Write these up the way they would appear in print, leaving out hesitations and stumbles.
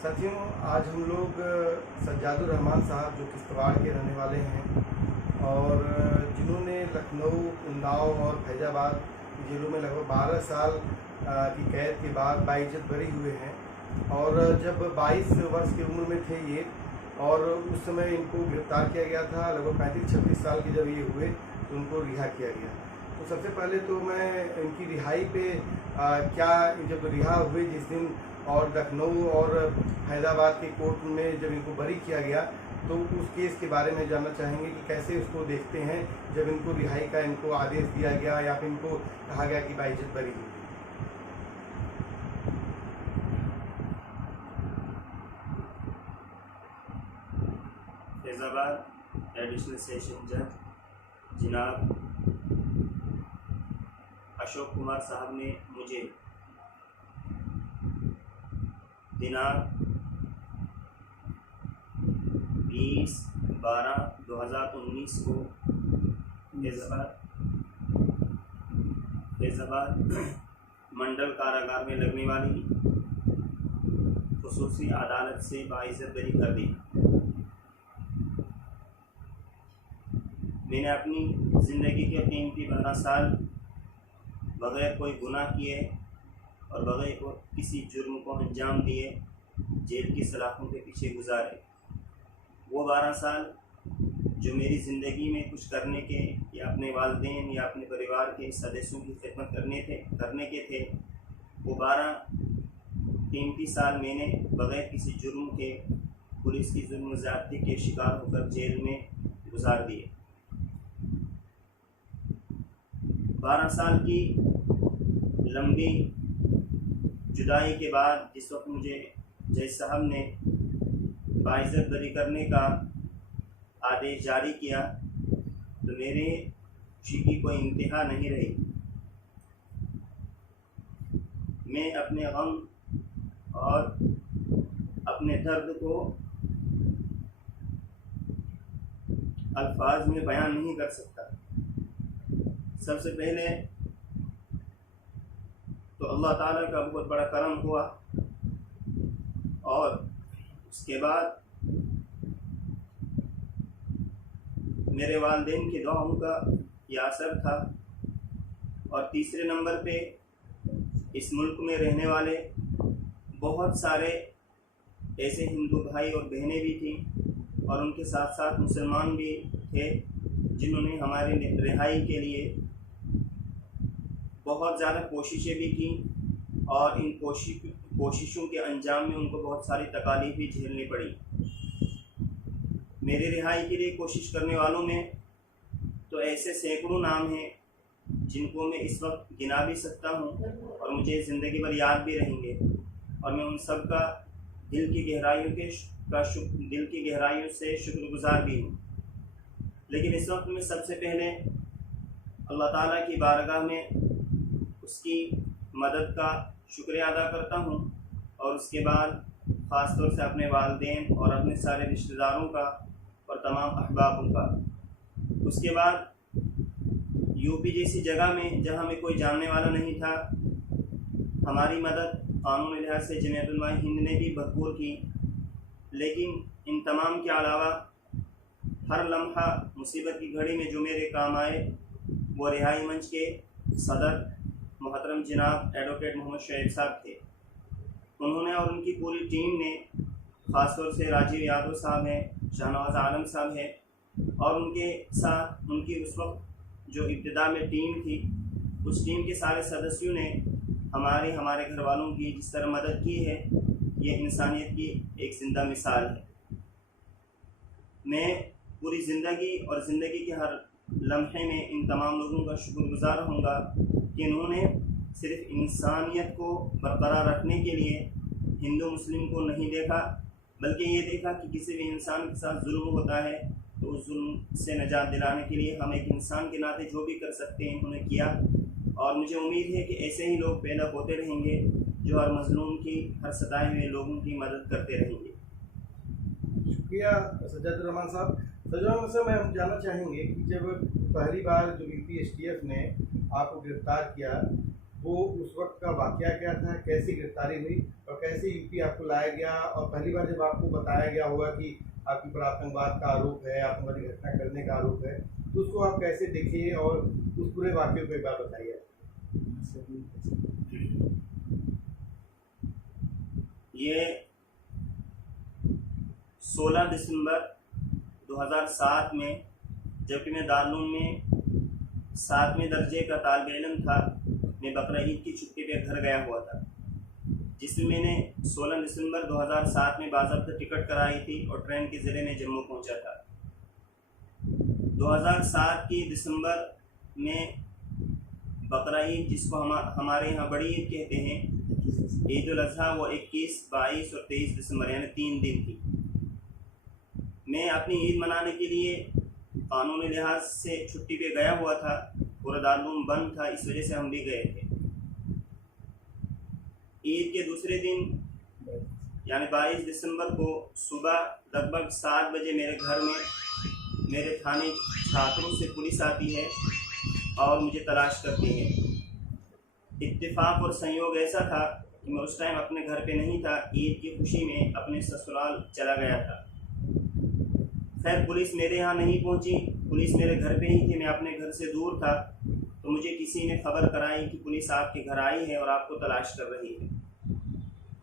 साथियों, आज हम लोग सज्जादुर रहमान साहब जो किश्तवाड़ के रहने वाले हैं और जिन्होंने लखनऊ, उन्नाव और फैजाबाद जेलों में लगभग 12 साल की कैद के बाद बाइज्जत बरी हुए हैं। और जब 22 वर्ष की उम्र में थे ये, और उस समय इनको गिरफ्तार किया गया था। लगभग 35-36 साल के जब ये हुए तो उनको रिहा किया गया। तो सबसे पहले तो मैं इनकी रिहाई पे क्या जब रिहा हुए जिस दिन और लखनऊ और फैजाबाद के कोर्ट में जब इनको बरी किया गया तो उस केस के बारे में जानना चाहेंगे कि कैसे उसको देखते हैं जब इनको रिहाई का इनको आदेश दिया गया या फिर इनको कहा गया कि बाइज्जत बरी हुई। फैजाबाद एडिशनल सेशन जज जनाब अशोक कुमार साहब ने मुझे दिनांक 20/12/2019 को फैजाबाद मंडल कारागार में लगने वाली खुसूसी अदालत से बाइज्जत बरी कर दी। मैंने अपनी ज़िंदगी के कीमती 12 साल बग़ैर कोई गुनाह किए और बग़ैर किसी जुर्म को अंजाम दिए जेल की सलाखों के पीछे गुजारे। वो 12 साल जो मेरी ज़िंदगी में कुछ करने के या अपने वालिदैन या अपने परिवार के सदस्यों की खिदमत करने के थे, वो 12 कीमती साल मैंने बग़ैर किसी जुर्म के पुलिस की जुर्म ज़्यादती के शिकार होकर जेल में गुजार दिए। 12 साल की लंबी जुदाई के बाद जिस वक्त मुझे जज साहब ने बाइज्जत बरी करने का आदेश जारी किया तो मेरे खुशी की कोई इंतहा नहीं रही। मैं अपने गम और अपने दर्द को अल्फाज में बयान नहीं कर सकता। सबसे पहले तो अल्लाह ताला का बहुत बड़ा करम हुआ और उसके बाद मेरे वालिदैन की दुआओं का यह असर था। और तीसरे नंबर पे इस मुल्क में रहने वाले बहुत सारे ऐसे हिंदू भाई और बहनें भी थीं और उनके साथ साथ मुसलमान भी थे जिन्होंने हमारे रिहाई के लिए बहुत ज़्यादा कोशिशें भी की और इन कोशिशों के अंजाम में उनको बहुत सारी तकालीफ भी झेलनी पड़ी। मेरे रिहाई के लिए कोशिश करने वालों में तो ऐसे सैकड़ों नाम हैं जिनको मैं इस वक्त गिना भी सकता हूँ और मुझे ज़िंदगी भर याद भी रहेंगे और मैं उन सब का दिल की गहराइयों से शुक्रगुजार भी हूँ। लेकिन इस वक्त मैं सबसे पहले अल्लाह ताला की बारगाह में उसकी मदद का शुक्रिया अदा करता हूँ और उसके बाद ख़ास तौर से अपने वालिदैन और अपने सारे रिश्तेदारों का और तमाम अहबाबों का। उसके बाद यूपी जैसी जगह में जहाँ में कोई जानने वाला नहीं था, हमारी मदद कानून लिहाज से जमीयत उलमा हिंद ने भी भरपूर की। लेकिन इन तमाम के अलावा हर लम्हा मुसीबत की घड़ी में जो मेरे काम आए वो रिहाई मंच के सदर मोहतरम जनाब एडवोकेट मोहम्मद शोएब साहब थे। उन्होंने और उनकी पूरी टीम ने, ख़ास तौर से राजीव यादव साहब हैं, शाहनवाज आलम साहब हैं और उनके साथ उनकी उस वक्त जो इब्तिदा में टीम थी, उस टीम के सारे सदस्यों ने हमारे घर वालों की जिस तरह मदद की है, ये इंसानियत की एक ज़िंदा मिसाल है। मैं पूरी ज़िंदगी और ज़िंदगी के हर लम्हे में इन तमाम लोगों का शुक्रगुजार रहूँगा कि इन्होंने सिर्फ़ इंसानियत को बरकरार रखने के लिए हिंदू मुस्लिम को नहीं देखा, बल्कि ये देखा कि किसी भी इंसान के साथ जुल्म होता है तो उस जुल्म से निजात दिलाने के लिए हम एक इंसान के नाते जो भी कर सकते हैं उन्होंने किया। और मुझे उम्मीद है कि ऐसे ही लोग पैदा होते रहेंगे जो हर मजलूम की, हर सताए हुए लोगों की मदद करते रहेंगे। शुक्रिया सज्जादुर रहमान साहब। सज्जादुर रहमान साहब, मैं हम जानना चाहेंगे कि जब पहली बार जो UPSTF ने आपको गिरफ्तार किया वो उस वक्त का वाक़या क्या था, कैसी गिरफ्तारी हुई और कैसे यूपी आपको लाया गया, और पहली बार जब आपको बताया गया होगा कि आपके ऊपर आतंकवाद का आरोप है, आतंकवादी घटना करने का आरोप है, तो उसको आप कैसे देखे और उस पूरे वाक़ये को एक बार बताइए। ये 16 दिसंबर 2007 में, जबकि मैं दारुल में 7वें दर्जे का तालिब इल्म था, मैं बकरा ईद की छुट्टी पे घर गया हुआ था, जिसमें मैंने 16 दिसंबर 2007 में बाज़ाब्ता टिकट कराई थी और ट्रेन के ज़रिए मैं जम्मू पहुंचा था। 2007 की दिसंबर में बकरा ईद, जिसको हमारे यहाँ बड़ी ईद कहते हैं, ईद उल अज़हा, वो 21, 22 और 23 दिसंबर यानी 3 दिन थी। मैं अपनी ईद मनाने के लिए कानूनी लिहाज से छुट्टी पे गया हुआ था, पूरा दारुल बंद था, इस वजह से हम भी गए थे। ईद के दूसरे दिन यानी 22 दिसंबर को सुबह लगभग 7 बजे मेरे घर में मेरे थाने छात्रों से पुलिस आती है और मुझे तलाश करती है। इत्तेफाक और संयोग ऐसा था कि मैं उस टाइम अपने घर पे नहीं था, ईद की खुशी में अपने ससुराल चला गया था। खैर पुलिस मेरे यहाँ नहीं पहुँची, पुलिस मेरे घर पे ही थी, मैं अपने घर से दूर था, तो मुझे किसी ने खबर कराई कि पुलिस आपके घर आई है और आपको तलाश कर रही है।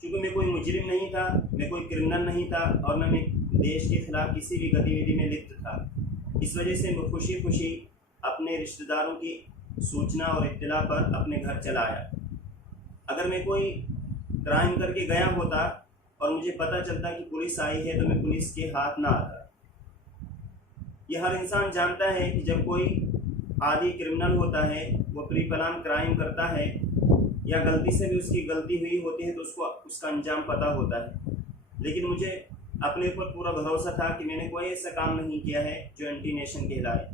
क्योंकि मैं कोई मुजरिम नहीं था, मैं कोई क्रिमिनल नहीं था और न मैं देश के खिलाफ किसी भी गतिविधि में लिप्त था, इस वजह से मैं खुशी खुशी अपने रिश्तेदारों की सूचना और इत्तला पर अपने घर चला आया। अगर मैं कोई क्राइम करके गया होता और मुझे पता चलता कि पुलिस आई है तो मैं पुलिस के हाथ ना आता। यह हर इंसान जानता है कि जब कोई आदि क्रिमिनल होता है, वो प्री प्लान क्राइम करता है या गलती से भी उसकी गलती हुई होती है तो उसको उसका अंजाम पता होता है। लेकिन मुझे अपने ऊपर पूरा भरोसा था कि मैंने कोई ऐसा काम नहीं किया है जो एंटी नेशन कहलाए।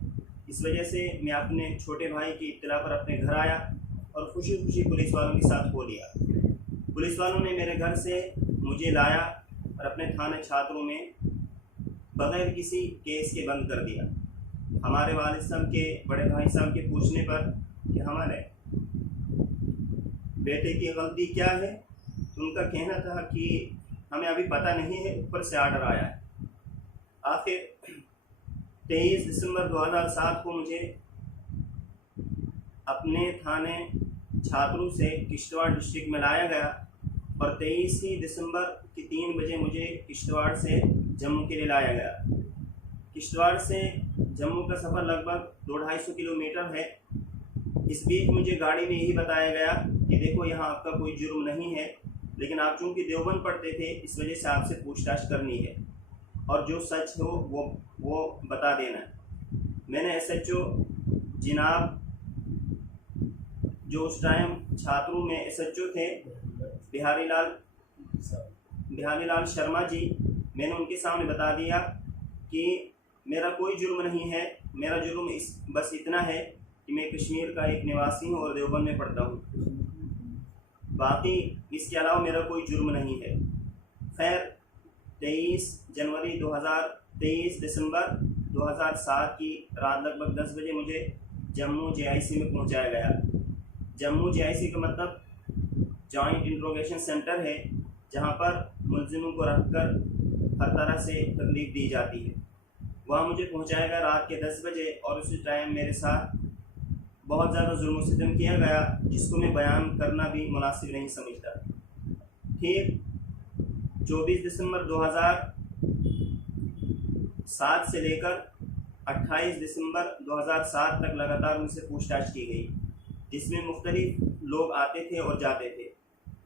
इस वजह से मैं अपने छोटे भाई की इत्तला पर अपने घर आया और खुशी खुशी पुलिस वालों के साथ हो लिया। पुलिस वालों ने मेरे घर से मुझे लाया और अपने थाने छात्रों में बगैर किसी केस के बंद कर दिया। हमारे वालिद साहब के, बड़े भाई साहब के पूछने पर कि हमारे बेटे की गलती क्या है, तो उनका कहना था कि हमें अभी पता नहीं है, ऊपर से आर्डर आया है। आखिर 23 दिसंबर 2007 को मुझे अपने थाने छात्रों से किश्तवाड़ डिस्ट्रिक्ट में लाया गया और 23 दिसंबर की 3 बजे मुझे किश्तवाड़ से जम्मू के लिए लाया गया। किश्तवाड़ से जम्मू का सफ़र लगभग 200-250 किलोमीटर है। इस बीच मुझे गाड़ी में यही बताया गया कि देखो यहाँ आपका कोई जुर्म नहीं है, लेकिन आप चूँकि देवबंद पढ़ते थे इस वजह से आपसे पूछताछ करनी है और जो सच हो वो बता देना है। मैंने SHO जिनाब, जो उस टाइम छात्रों में SHO थे, बिहारी लाल शर्मा जी, मैंने उनके सामने बता दिया कि मेरा कोई जुर्म नहीं है, मेरा जुर्म बस इतना है कि मैं कश्मीर का एक निवासी हूँ और देवबंद में पढ़ता हूँ, बाकी इसके अलावा मेरा कोई जुर्म नहीं है। खैर 23 दिसंबर 2007 की रात लगभग 10 बजे मुझे जम्मू JIC में पहुँचाया गया। जम्मू JIC का मतलब जॉइंट इंट्रोगेशन सेंटर है, जहाँ पर मुलजिमों को रखकर हर तरह से तकलीफ दी जाती है। वहाँ मुझे पहुँचाया गया रात के 10 बजे और उसी टाइम मेरे साथ बहुत ज़्यादा जुल्म सितम किया गया, जिसको मैं बयान करना भी मुनासिब नहीं समझता। ठीक 24 दिसंबर 2007 से लेकर 28 दिसंबर 2007 तक लगातार उनसे पूछताछ की गई, जिसमें मुख्तलिफ लोग आते थे और जाते थे।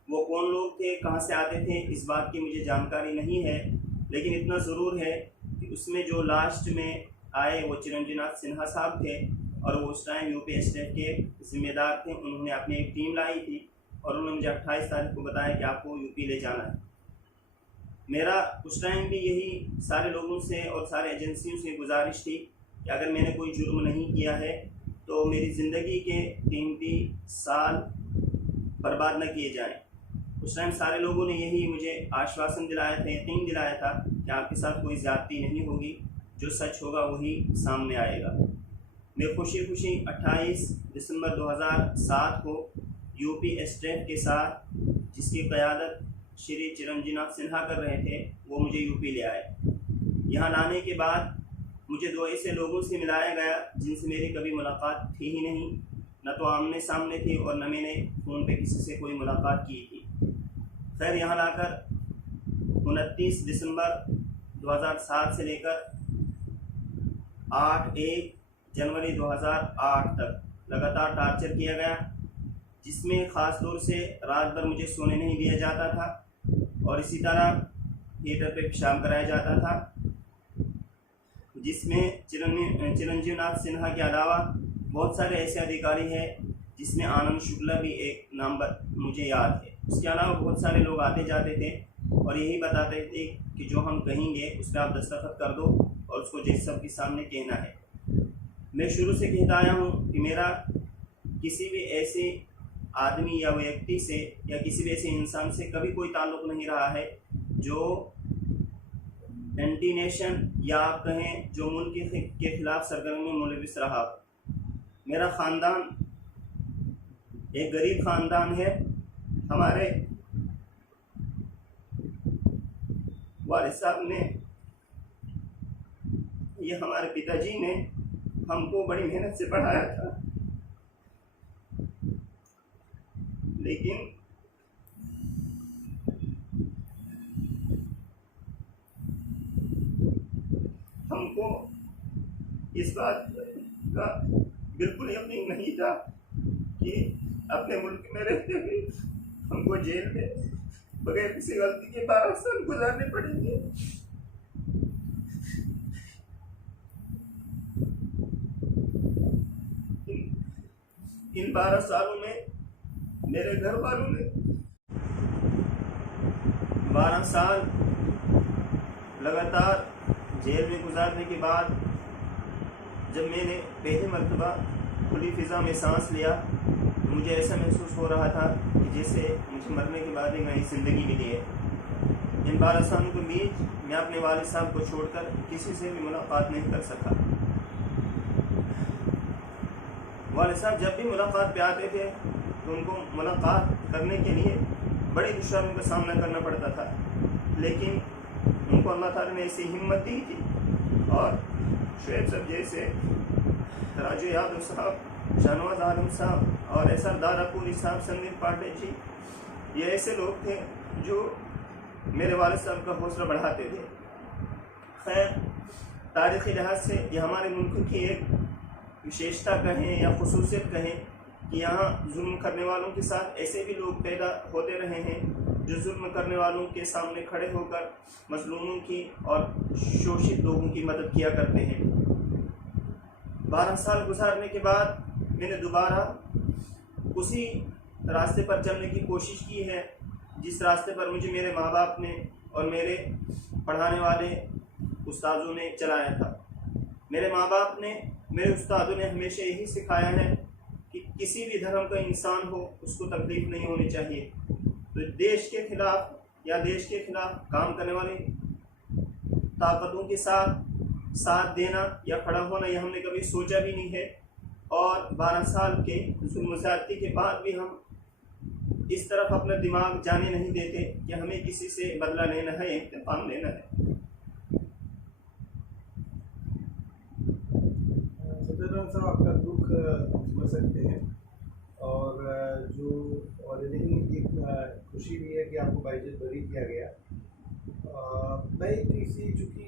वो कौन लोग थे, कहाँ से आते थे, इस बात की मुझे जानकारी नहीं है, लेकिन इतना ज़रूर है कि उसमें जो लास्ट में आए वो चिरंजीनाथ सिन्हा साहब थे और वो उस टाइम यूपी स्टेट के जिम्मेदार थे। उन्होंने अपनी एक टीम लाई थी और उन्होंने मुझे 28 तारीख को बताया कि आपको यूपी ले जाना है। मेरा उस टाइम भी यही सारे लोगों से और सारे एजेंसियों से गुजारिश थी कि अगर मैंने कोई जुर्म नहीं किया है तो मेरी ज़िंदगी के कीमती साल बर्बाद न किए जाएं। उस टाइम सारे लोगों ने यही मुझे आश्वासन दिलाया था, यकीन दिलाया था कि आपके साथ कोई ज़्यादती नहीं होगी, जो सच होगा वही सामने आएगा। मैं खुशी खुशी 28 दिसंबर 2007 को यूपी स्टेट के साथ, जिसकी क़यादत श्री चिरंजीनाथ सिन्हा कर रहे थे, वो मुझे यूपी ले आए। यहाँ लाने के बाद मुझे 2 ऐसे लोगों से मिलाया गया जिनसे मेरी कभी मुलाकात थी ही नहीं, न तो आमने सामने थी और न मैंने फ़ोन पे किसी से कोई मुलाकात की थी। खैर, यहाँ लाकर 29 दिसंबर 2007 से लेकर 8 जनवरी 2008 तक लगातार टार्चर किया गया, जिसमें ख़ास तौर से रात भर मुझे सोने नहीं दिया जाता था और इसी तरह थिएटर पे पेशाब कराया जाता था, जिसमें चिरंजीवनाथ सिन्हा के अलावा बहुत सारे ऐसे अधिकारी हैं, जिसमें आनंद शुक्ला भी एक नाम मुझे याद है। उसके अलावा बहुत सारे लोग आते जाते थे और यही बताते थे कि जो हम कहेंगे उस पर आप दस्तखत कर दो और उसको जज साहब के सामने कहना है। मैं शुरू से कहता आया हूँ कि मेरा किसी भी ऐसे आदमी या व्यक्ति से या किसी भी ऐसे इंसान से कभी कोई ताल्लुक़ नहीं रहा है जो एंटी नेशन या आप कहें जो मुल्क के ख़िलाफ़ सरगर्मी में मुलविस रहा। मेरा ख़ानदान एक गरीब ख़ानदान है। हमारे वालिद साहब ने, ये हमारे पिताजी ने हमको बड़ी मेहनत से पढ़ाया था, लेकिन हमको इस बात का बिल्कुल यकीन नहीं था कि अपने मुल्क में रहते हुए हमको जेल में बगैर किसी गलती के 12 साल गुजारने पड़ेंगे। इन 12 सालों में मेरे घर वालों ने 12 साल लगातार जेल में गुजारने के बाद जब मैंने पहली मरतबा खुली फ़िज़ा में सांस लिया तो मुझे ऐसा महसूस हो रहा था कि जैसे मुझे मरने के बाद एक नई ज़िंदगी मिली है। इन 12 सालों के बीच मैं अपने वालिद साहब को छोड़कर किसी से भी मुलाकात नहीं कर सका। वालिद साहब जब भी मुलाकात पे आते थे तो उनको मुलाकात करने के लिए बड़ी दुश्वारियों का सामना करना पड़ता था, लेकिन उनको अल्लाह ताला ने ऐसी हिम्मत दी थी और शुएब साहब जैसे, राजू यादव साहब, शाहनवाज आलम साहब और एसर दारापुरी साहब, संदीप पांडे जी, ये ऐसे लोग थे जो मेरे वालिद साहब का हौसला बढ़ाते थे। खैर, तारीख़ी लिहाज से ये हमारे मुल्क की एक विशेषता कहें या खुसूसियत कहें कि यहाँ जुल्म करने वालों के साथ ऐसे भी लोग पैदा होते रहे हैं जो जुल्म करने वालों के सामने खड़े होकर मजलूमों की और शोषित लोगों की मदद किया करते हैं। 12 साल गुजारने के बाद मैंने दोबारा उसी रास्ते पर चलने की कोशिश की है जिस रास्ते पर मुझे मेरे माँ बाप ने और मेरे पढ़ाने वाले उस्तादों ने चलाया था। मेरे माँ बाप ने, मेरे उस्तादों ने हमेशा यही सिखाया है कि किसी भी धर्म का इंसान हो उसको तकलीफ़ नहीं होनी चाहिए। तो देश के खिलाफ या देश के खिलाफ काम करने वाली ताकतों के साथ देना या खड़ा होना यह हमने कभी सोचा भी नहीं है। और 12 साल के जुल्म-ज़्यादती के बाद भी हम इस तरफ अपना दिमाग जाने नहीं देते कि हमें किसी से बदला लेना है, इंतकाम लेना है। साहब, आपका दुख समझ सकते हैं और जो वालिदैन की खुशी भी है कि आपको बाइज्जत बरी किया गया। मैं किसी चूँकि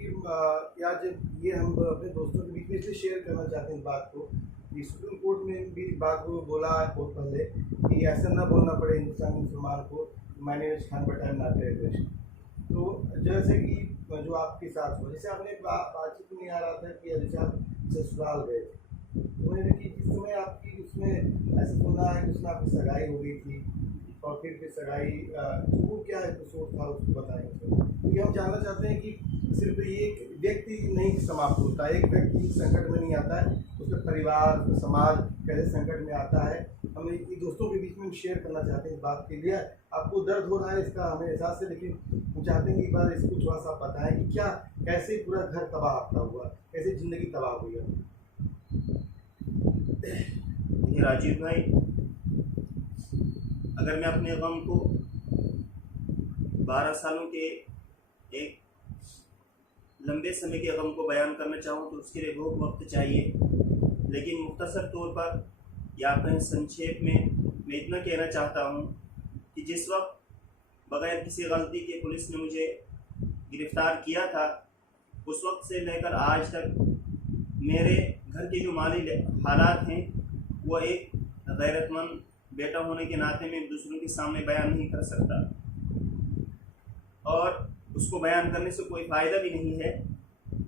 आज ये हम अपने दोस्तों के बीच में इसलिए शेयर करना चाहते हैं इस बात को कि सुप्रीम कोर्ट में भी इस बात को बोला बहुत पहले कि ऐसा ना बोलना पड़े हिंदुस्तानी मुसलमान को my name is Khan but I am not a terrorist. तो जैसे कि जो आपके साथ हो, जैसे आपने बातचीत में आ रहा था कि जैसे आप ससुराल गए थे, तो मैंने कि जिस समय आपकी उसमें ऐसा सुना है कि उसमें आपकी सगाई हो गई थी और फिर सगाई वो क्या है कसूर था उसको बताएं। क्योंकि हम जानना चाहते हैं कि सिर्फ एक व्यक्ति नहीं समाप्त होता है, एक व्यक्ति संकट में नहीं आता है, उसका परिवार, उसका समाज कैसे संकट में आता है। हम ये दोस्तों के बीच में शेयर करना चाहते हैं इस बात के लिए। आपको दर्द हो रहा है इसका हमें एहसास है, लेकिन हम चाहते हैं कि एक बार इसको थोड़ा सा बताएं कि क्या कैसे पूरा घर तबाह आपका हुआ, कैसे ज़िंदगी तबाह हुई है। राजीव भाई, अगर मैं अपने गम को 12 सालों के एक लंबे समय के गम को बयान करना चाहूँ तो उसके लिए बहुत वक्त चाहिए, लेकिन मुख्तसर तौर पर या कहीं संक्षेप में मैं इतना कहना चाहता हूँ कि जिस वक्त बग़ैर किसी गलती के पुलिस ने मुझे गिरफ़्तार किया था, उस वक्त से लेकर आज तक मेरे घर के जो माली हालात हैं वो एक गैरतमंद बेटा होने के नाते मैं दूसरों के सामने बयान नहीं कर सकता, और उसको बयान करने से कोई फ़ायदा भी नहीं है।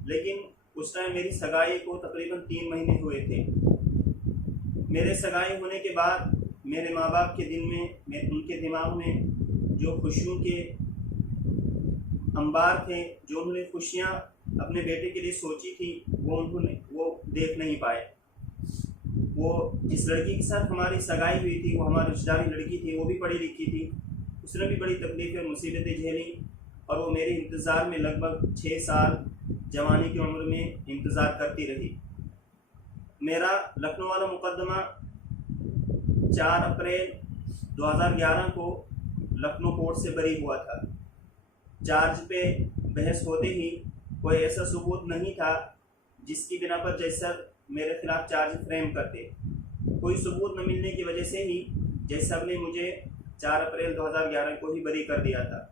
लेकिन उस टाइम मेरी सगाई को तकरीबन 3 महीने हुए थे। मेरे सगाई होने के बाद मेरे माँ बाप के दिल में, उनके दिमाग में जो खुशियों के अंबार थे, जो उन्होंने खुशियाँ अपने बेटे के लिए सोची थी, वो देख नहीं पाए। वो जिस लड़की के साथ हमारी सगाई हुई थी, वो हमारी रिश्तेदारी लड़की थी, वो भी पढ़ी लिखी थी, उसने भी बड़ी तकलीफ़ें मुसीबतें झेली, और वो मेरे इंतज़ार में लगभग 6 साल जवानी की उम्र में इंतज़ार करती रही। मेरा लखनऊ वाला मुकदमा 4 अप्रैल 2011 को लखनऊ कोर्ट से बरी हुआ था। चार्ज पे बहस होते ही कोई ऐसा सबूत नहीं था जिसकी बिना पर जज सर मेरे खिलाफ चार्ज फ्रेम करते। कोई सबूत न मिलने की वजह से ही जज साहब ने मुझे 4 अप्रैल 2011 को ही बरी कर दिया था।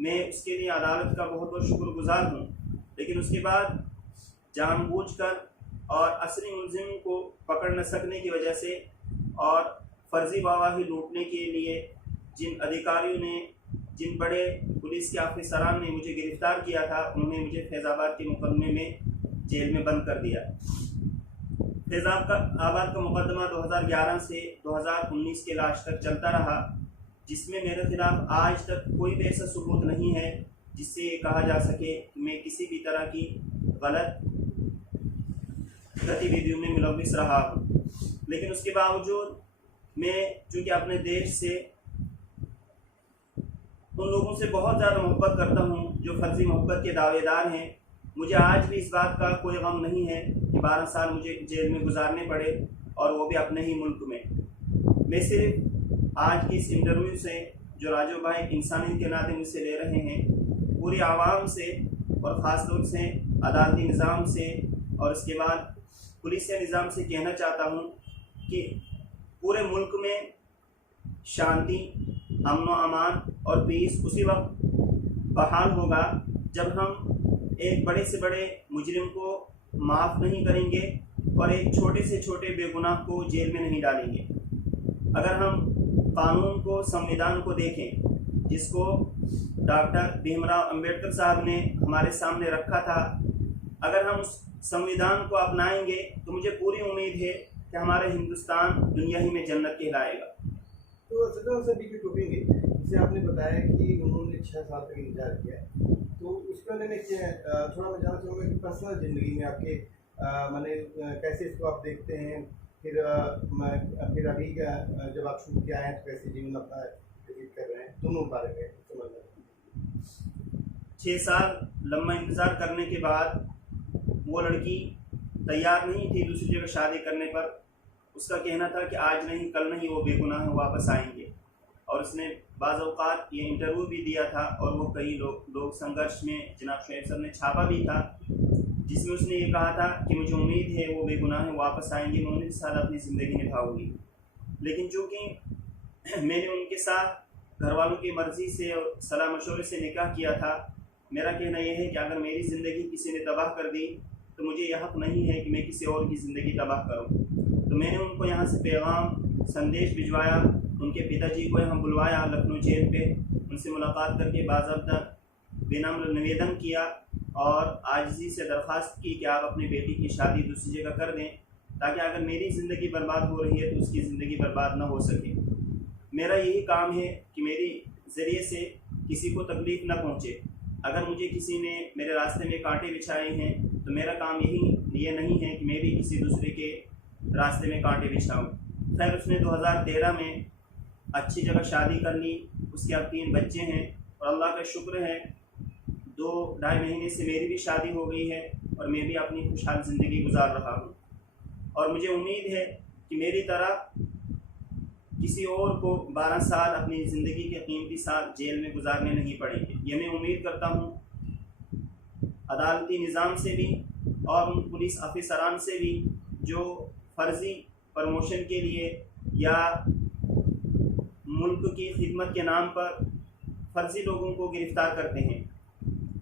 मैं उसके लिए अदालत का बहुत बहुत शुक्रगुजार हूँ, लेकिन उसके बाद जानबूझकर और असली मुलजिम को पकड़ न सकने की वजह से और फर्जी गवाही लूटने के लिए जिन अधिकारियों ने, जिन बड़े पुलिस के अफसरान ने मुझे गिरफ़्तार किया था, उन्होंने मुझे फैज़ाबाद के मुकदमे में जेल में बंद कर दिया। फैज़ाबाद का मुकदमा 2011 से 2019 के लास्ट तक चलता रहा, जिसमें मेरे खिलाफ आज तक कोई भी ऐसा सबूत नहीं है जिससे ये कहा जा सके कि मैं किसी भी तरह की गलत गतिविधियों में मुलव्विस रहा हूँ। लेकिन उसके बावजूद मैं चूँकि अपने देश से उन लोगों से बहुत ज़्यादा मोहब्बत करता हूँ जो फर्जी मोहब्बत के दावेदार हैं, मुझे आज भी इस बात का कोई गम नहीं है कि 12 साल मुझे जेल में गुजारने पड़े, और वो भी अपने ही मुल्क में। मैं सिर्फ आज की इस इंटरव्यू से जो राजू भाई इंसानियत के नाते मुझसे ले रहे हैं, पूरी आवाम से और ख़ास तौर से अदालती निज़ाम से और उसके बाद पुलिस निज़ाम से कहना चाहता हूँ कि पूरे मुल्क में शांति, अमन व अमान और पीस उसी वक्त बहाल होगा जब हम एक बड़े से बड़े मुजरिम को माफ़ नहीं करेंगे और एक छोटे से छोटे बेगुनाह को जेल में नहीं डालेंगे। अगर हम कानून को, संविधान को देखें, जिसको डॉक्टर भीमराव अंबेडकर साहब ने हमारे सामने रखा था, अगर हम उस संविधान को अपनाएंगे तो मुझे पूरी उम्मीद है कि हमारा हिंदुस्तान दुनिया ही में जन्नत कहलाएगा। तो सर से भी टोकेंगे, जैसे आपने बताया कि उन्होंने 6 साल तक इंतजार किया, तो उस पर मैंने थोड़ा मैं जानना चाहूँगा कि पर्सनल ज़िंदगी में आपके मैंने कैसे इसको आप देखते हैं, फिर अभी का जब आप छूट के आए हैं तो कैसे जीवन अपना व्यतीत कर रहे हैं, दोनों बारे में समझना। 6 साल लंबा इंतज़ार करने के बाद वो लड़की तैयार नहीं थी दूसरी जगह शादी करने पर। उसका कहना था कि आज नहीं कल नहीं वो बेगुनाह वापस आएंगे, और उसने बाज़ औक़ात ये इंटरव्यू भी दिया था, और वो कई लोग संघर्ष में जनाब शुएब साहब ने छापा भी था, जिसमें उसने ये कहा था कि मुझे उम्मीद है वो बेगुनाह वापस आएंगे, मैं उनके साथ अपनी ज़िंदगी निभाऊंगी। लेकिन चूँकि मैंने उनके साथ घर वालों की मर्ज़ी से और सलाह मशवरे से निकाह किया था, मेरा कहना यह है कि अगर मेरी ज़िंदगी किसी ने तबाह कर दी तो मुझे यह हक़ नहीं है कि मैं किसी और की ज़िंदगी तबाह करूं। तो मैंने उनको यहाँ से पैगाम संदेश भिजवाया, उनके पिताजी को यहाँ बुलवाया लखनऊ जेल पे, उनसे मुलाकात करके बाज़ाब्ता विनम्र निवेदन किया और आजिज़ी से दरख्वास्त की कि आप अपनी बेटी की शादी दूसरी जगह कर दें, ताकि अगर मेरी ज़िंदगी बर्बाद हो रही है तो उसकी ज़िंदगी बर्बाद न हो सके। मेरा यही काम है कि मेरी ज़रिए से किसी को तकलीफ़ न पहुँचे। अगर मुझे किसी ने मेरे रास्ते में कांटे बिछाए हैं तो मेरा काम ये नहीं है कि मैं भी किसी दूसरे के रास्ते में कांटे बिछाऊँ। खैर उसने 2013 में अच्छी जगह शादी कर ली, उसके अब 3 बच्चे हैं, और अल्लाह का शुक्र है 2-2.5 महीने से मेरी भी शादी हो गई है और मैं भी अपनी खुशहाल ज़िंदगी गुजार रहा हूँ। और मुझे उम्मीद है कि मेरी तरह किसी और को 12 साल अपनी ज़िंदगी के कीमती साल जेल में गुजारने नहीं पड़ेंगे। ये मैं उम्मीद करता हूँ अदालती निज़ाम से भी और उन पुलिस अफसरान से भी जो फ़र्ज़ी प्रमोशन के लिए या मुल्क की खिदमत के नाम पर फ़र्ज़ी लोगों को गिरफ़्तार करते हैं।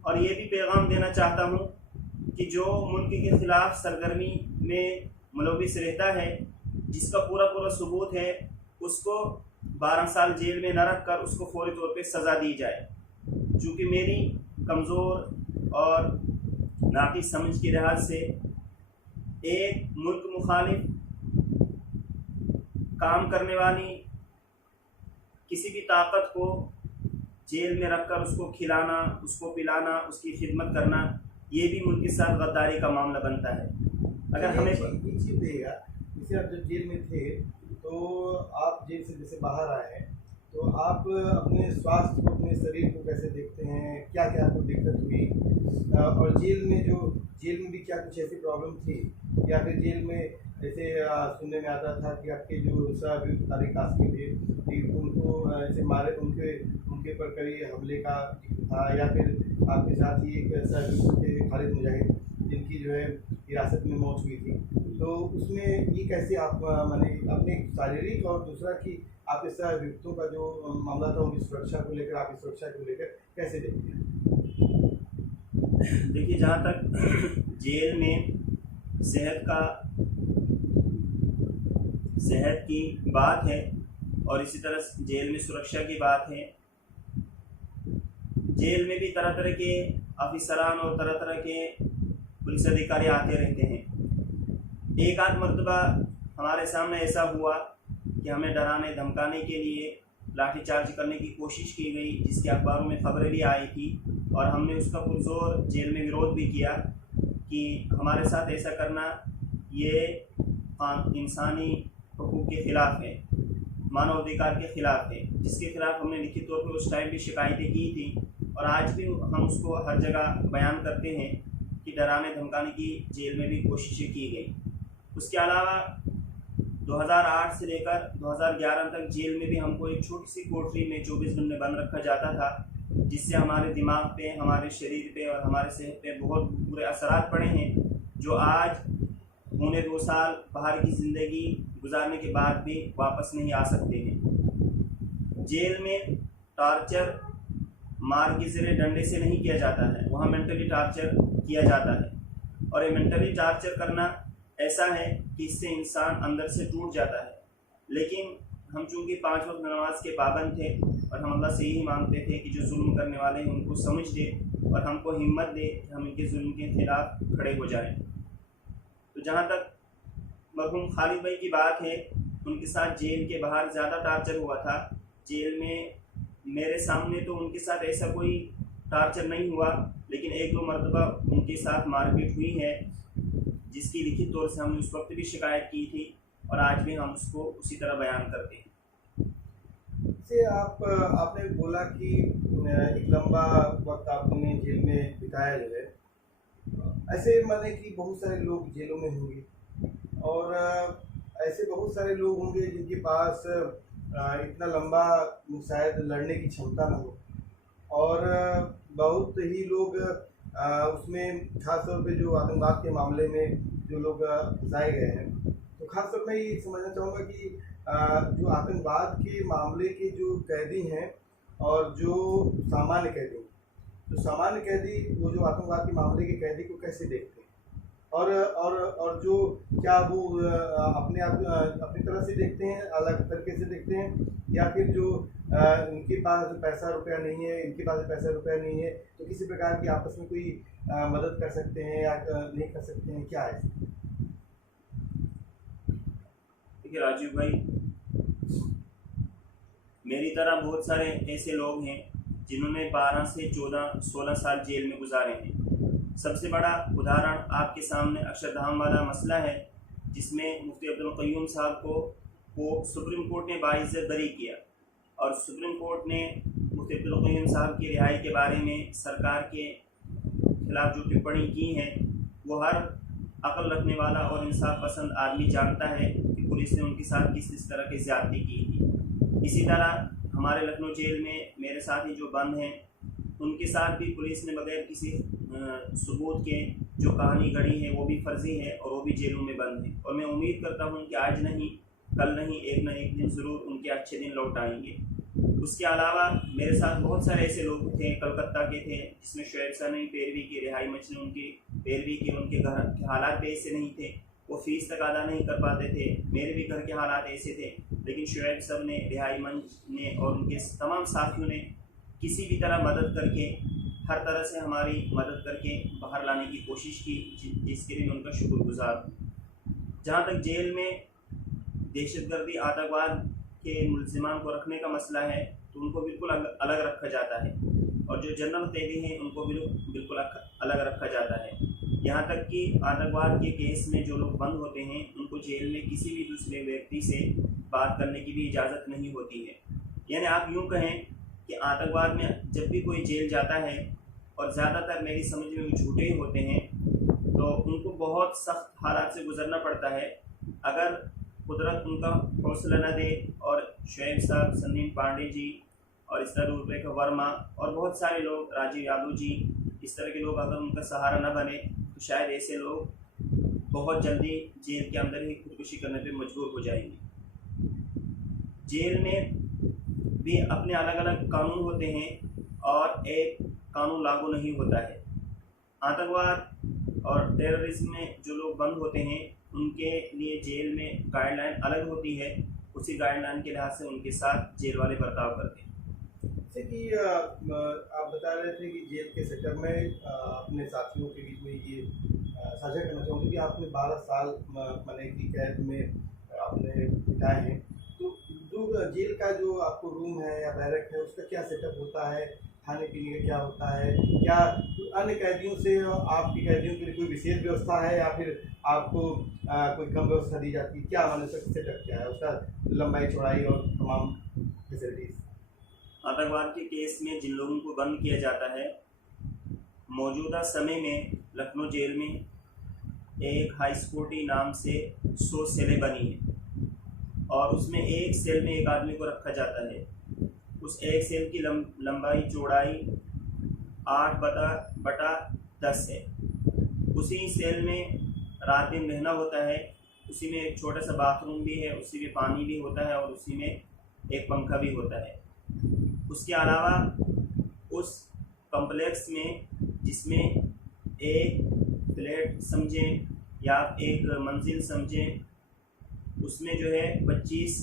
और ये भी पैगाम देना चाहता हूँ कि जो मुल्क के ख़िलाफ़ सरगर्मी में मुलविस रहता है, जिसका पूरा सबूत है, उसको 12 साल जेल में न रख कर उसको फौरी तौर पे सज़ा दी जाए। चूँकि मेरी कमज़ोर और नाक़िस समझ के लिहाज से एक मुल्क मुखालिफ काम करने वाली किसी भी ताकत को जेल में रखकर उसको खिलाना, उसको पिलाना, उसकी खिदमत करना, ये भी मुल्क के साथ गद्दारी का मामला बनता है। अगर हमें एक चीज़ देगा, जैसे आप जब जेल में थे तो आप जेल से जैसे बाहर आए हैं तो आप अपने स्वास्थ्य को, अपने शरीर को कैसे देखते हैं, क्या क्या आपको दिक्कत हुई, और जेल में भी क्या कुछ ऐसी प्रॉब्लम थी, या फिर जेल में जैसे सुनने में आता था कि आपके जो सभी तारिक कासमी थे कि उनको ऐसे मारे, उनके पर कई हमले का था, या फिर आपके साथ ही एक थे खालिद मुजाहिद जिनकी जो है हिरासत में मौत हुई थी, तो उसमें ये कैसे आप माने अपने शारीरिक और दूसरा कि आप इस व्यक्तियों का जो मामला था उनकी सुरक्षा को लेकर, आपकी सुरक्षा को लेकर कैसे देखते हैं? देखिए, जहाँ तक जेल में सेहत की बात है और इसी तरह जेल में सुरक्षा की बात है, जेल में भी तरह तरह के अफसरान और तरह तरह के पुलिस अधिकारी आते रहते हैं। एक आध मरतबा हमारे सामने ऐसा हुआ कि हमें डराने धमकाने के लिए लाठीचार्ज करने की कोशिश की गई, जिसके अखबारों में खबरें भी आई थी, और हमने उसका पुरजोर जेल में विरोध भी किया कि हमारे साथ ऐसा करना ये इंसानी हुकूक के ख़िलाफ़ है, मानव अधिकार के ख़िलाफ़ है, जिसके ख़िलाफ़ हमने लिखित तौर पर उस टाइम भी शिकायतें की थी, और आज भी हम उसको हर जगह बयान करते हैं कि डराने धमकाने की जेल में भी कोशिशें की गई। उसके अलावा 2008 से लेकर 2011 तक जेल में भी हमको एक छोटी सी कोठरी में 24 घंटे बंद रखा जाता था, जिससे हमारे दिमाग पे, हमारे शरीर पे और हमारे सेहत पे बहुत बुरे असरात पड़े हैं, जो आज 2 साल बाहर की ज़िंदगी गुजारने के बाद भी वापस नहीं आ सकते हैं। जेल में टार्चर मार के ज़रिए डंडे से नहीं किया जाता है, वहाँ मेंटली टार्चर किया जाता है, और ये मेंटली टार्चर करना ऐसा है कि इससे इंसान अंदर से टूट जाता है। लेकिन हम चूँकि 5 वक्त नमाज के पाबंद थे और हम अल्लाह से यही मांगते थे कि जो जुल्म करने वाले हैं उनको समझ दे और हमको हिम्मत दे कि हम इनके जुल्म के खिलाफ खड़े हो जाएं। तो जहाँ तक मरहूम खालिद भाई की बात है, उनके साथ जेल के बाहर ज़्यादा टार्चर हुआ था। जेल में मेरे सामने तो उनके साथ ऐसा कोई टार्चर नहीं हुआ, लेकिन 1-2 मरतबा उनके साथ मारपीट हुई है, जिसकी लिखित तौर से हमने उस वक्त भी शिकायत की थी और आज भी हम उसको उसी तरह बयान करते हैं। से आपने बोला कि एक लंबा वक्त आपने जेल में बिताया जो है, ऐसे माने कि बहुत सारे लोग जेलों में होंगे और ऐसे बहुत सारे लोग होंगे जिनके पास इतना लंबा शायद लड़ने की क्षमता ना हो, और बहुत ही लोग उसमें खास तौर पे जो आतंकवाद के मामले में जो लोग फंसाए गए हैं, तो खास तौर मैं ये समझना चाहूँगा कि जो आतंकवाद के मामले के जो कैदी हैं और जो सामान्य कैदी, तो सामान्य कैदी वो जो आतंकवाद के मामले के कैदी को कैसे देखते हैं, और जो क्या वो अपने आप अपनी तरह से देखते हैं, अलग तरीके से देखते हैं, या फिर जो उनके पास पैसा रुपया नहीं है, इनके पास पैसा रुपया नहीं है, तो किसी प्रकार की आपस में कोई मदद कर सकते हैं या नहीं कर सकते हैं, क्या है? देखिए राजीव भाई, मेरी तरह बहुत सारे ऐसे लोग हैं जिन्होंने 12 से 14-16 साल जेल में गुजारे हैं। सबसे बड़ा उदाहरण आपके सामने अक्षरधाम वाला मसला है, जिसमें मुफ्ती अब्दुल क़य्यूम साहब को सुप्रीम कोर्ट ने बाइज़्ज़त बरी किया, और सुप्रीम कोर्ट ने मुफ्ती अब्दुल क़य्यूम साहब की रिहाई के बारे में सरकार के खिलाफ जो टिप्पणी की है, वो हर अक्ल रखने वाला और इंसाफ पसंद आदमी जानता है कि पुलिस ने उनके साथ किस तरह की ज़्यादती की थी। इसी तरह हमारे लखनऊ जेल में मेरे साथी जो बंद हैं उनके साथ भी पुलिस ने बगैर किसी सबूत के जो कहानी गढ़ी है वो भी फर्जी है और वो भी जेलों में बंद है। और मैं उम्मीद करता हूँ कि आज नहीं कल नहीं एक न एक दिन ज़रूर उनके अच्छे दिन लौट आएंगे। उसके अलावा मेरे साथ बहुत सारे ऐसे लोग थे कलकत्ता के थे जिसमें शुएब सर ने पैरवी की, रिहाई मंच ने उनकी पैरवी की। उनके घर के हालात भी ऐसे नहीं थे, वो फ़ीस तक अदा नहीं कर पाते थे। मेरे भी घर के हालात ऐसे थे, लेकिन शुएब सर ने, रिहाई मंच ने और उनके तमाम साथियों ने किसी भी तरह मदद करके, हर तरह से हमारी मदद करके बाहर लाने की कोशिश की, जिसके लिए मैं उनका शुक्रगुजार हूँ। जहाँ तक जेल में दहशतगर्दी आतंकवाद के मुलजिमान को रखने का मसला है तो उनको बिल्कुल अलग रखा जाता है, और जो जनरल कैदी हैं उनको बिल्कुल अलग रखा जाता है। यहाँ तक कि आतंकवाद के केस में जो लोग बंद होते हैं उनको जेल में किसी भी दूसरे व्यक्ति से बात करने की भी इजाज़त नहीं होती है। यानी आप यूँ कहें कि आतंकवाद में जब भी कोई जेल जाता है, और ज़्यादातर मेरी समझ में वो झूठे ही होते हैं, तो उनको बहुत सख्त हालात से गुजरना पड़ता है। अगर कुदरत उनका हौसला न दे और शुएब साहब, संदीप पांडे जी और इस तरह रूपरेखा वर्मा और बहुत सारे लोग, राजीव यादव जी, इस तरह के लोग अगर उनका सहारा न बने तो शायद ऐसे लोग बहुत जल्दी जेल के अंदर ही खुदकुशी करने पे मजबूर हो जाएंगे। जेल में भी अपने अलग अलग कानून होते हैं और एक कानून लागू नहीं होता है। आतंकवाद और टेररिज्म में जो लोग बंद होते हैं उनके लिए जेल में गाइडलाइन अलग होती है, उसी गाइडलाइन के लिहाज से उनके साथ जेल वाले बर्ताव करते हैं। जैसे कि आप बता रहे थे कि जेल के सेक्टर में अपने साथियों के बीच में ये साझा करना चाहूँगी कि आपने 12 साल माने की कैद में आपने बिताए हैं, तो जो जेल का जो आपको रूम है या बैरक है उसका क्या सेटअप होता है, खाने पीने का क्या होता है, क्या अन्य कैदियों से आपकी कैदियों के लिए कोई विशेष व्यवस्था है या फिर आपको कोई कम व्यवस्था दी जाती है, क्या माने उसका सेटअप क्या है, उसका लंबाई चौड़ाई और तमाम फैसिलिटीज़? आतंकवाद के केस में जिन लोगों को बंद किया जाता है, मौजूदा समय में लखनऊ जेल में एक हाई सिक्योरिटी नाम से 100 सेलें बनी हैं और उसमें एक सेल में एक आदमी को रखा जाता है। उस एक सेल की लंबाई चौड़ाई 8/10 है। उसी सेल में रात दिन रहना होता है, उसी में एक छोटा सा बाथरूम भी है, उसी में पानी भी होता है और उसी में एक पंखा भी होता है। उसके अलावा उस कॉम्प्लेक्स में, जिसमें एक फ्लैट समझें या एक मंजिल समझें, उसमें जो है 25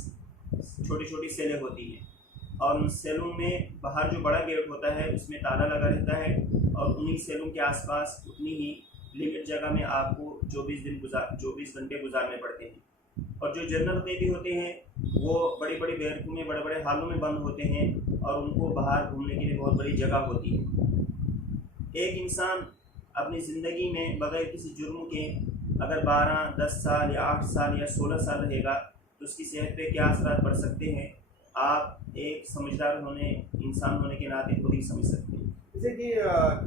छोटी छोटी सेलें होती हैं और उन सेलों में बाहर जो बड़ा गेट होता है उसमें ताला लगा रहता है और उन्हीं सेलों के आसपास उतनी ही लिमिट जगह में आपको 24 घंटे गुजारने पड़ते हैं। और जो जनरल कैदी होते हैं वो बड़ी बड़ी बैरकों में, बड़े बड़े हालों में बंद होते हैं और उनको बाहर घूमने के लिए बहुत बड़ी जगह होती है। एक इंसान अपनी ज़िंदगी में बगैर किसी जुर्म के अगर 12, 10 साल या 8 साल या 16 साल रहेगा तो उसकी सेहत पे क्या असर पड़ सकते हैं, आप एक समझदार इंसान होने के नाते खुद ही समझ सकते हैं। जैसे कि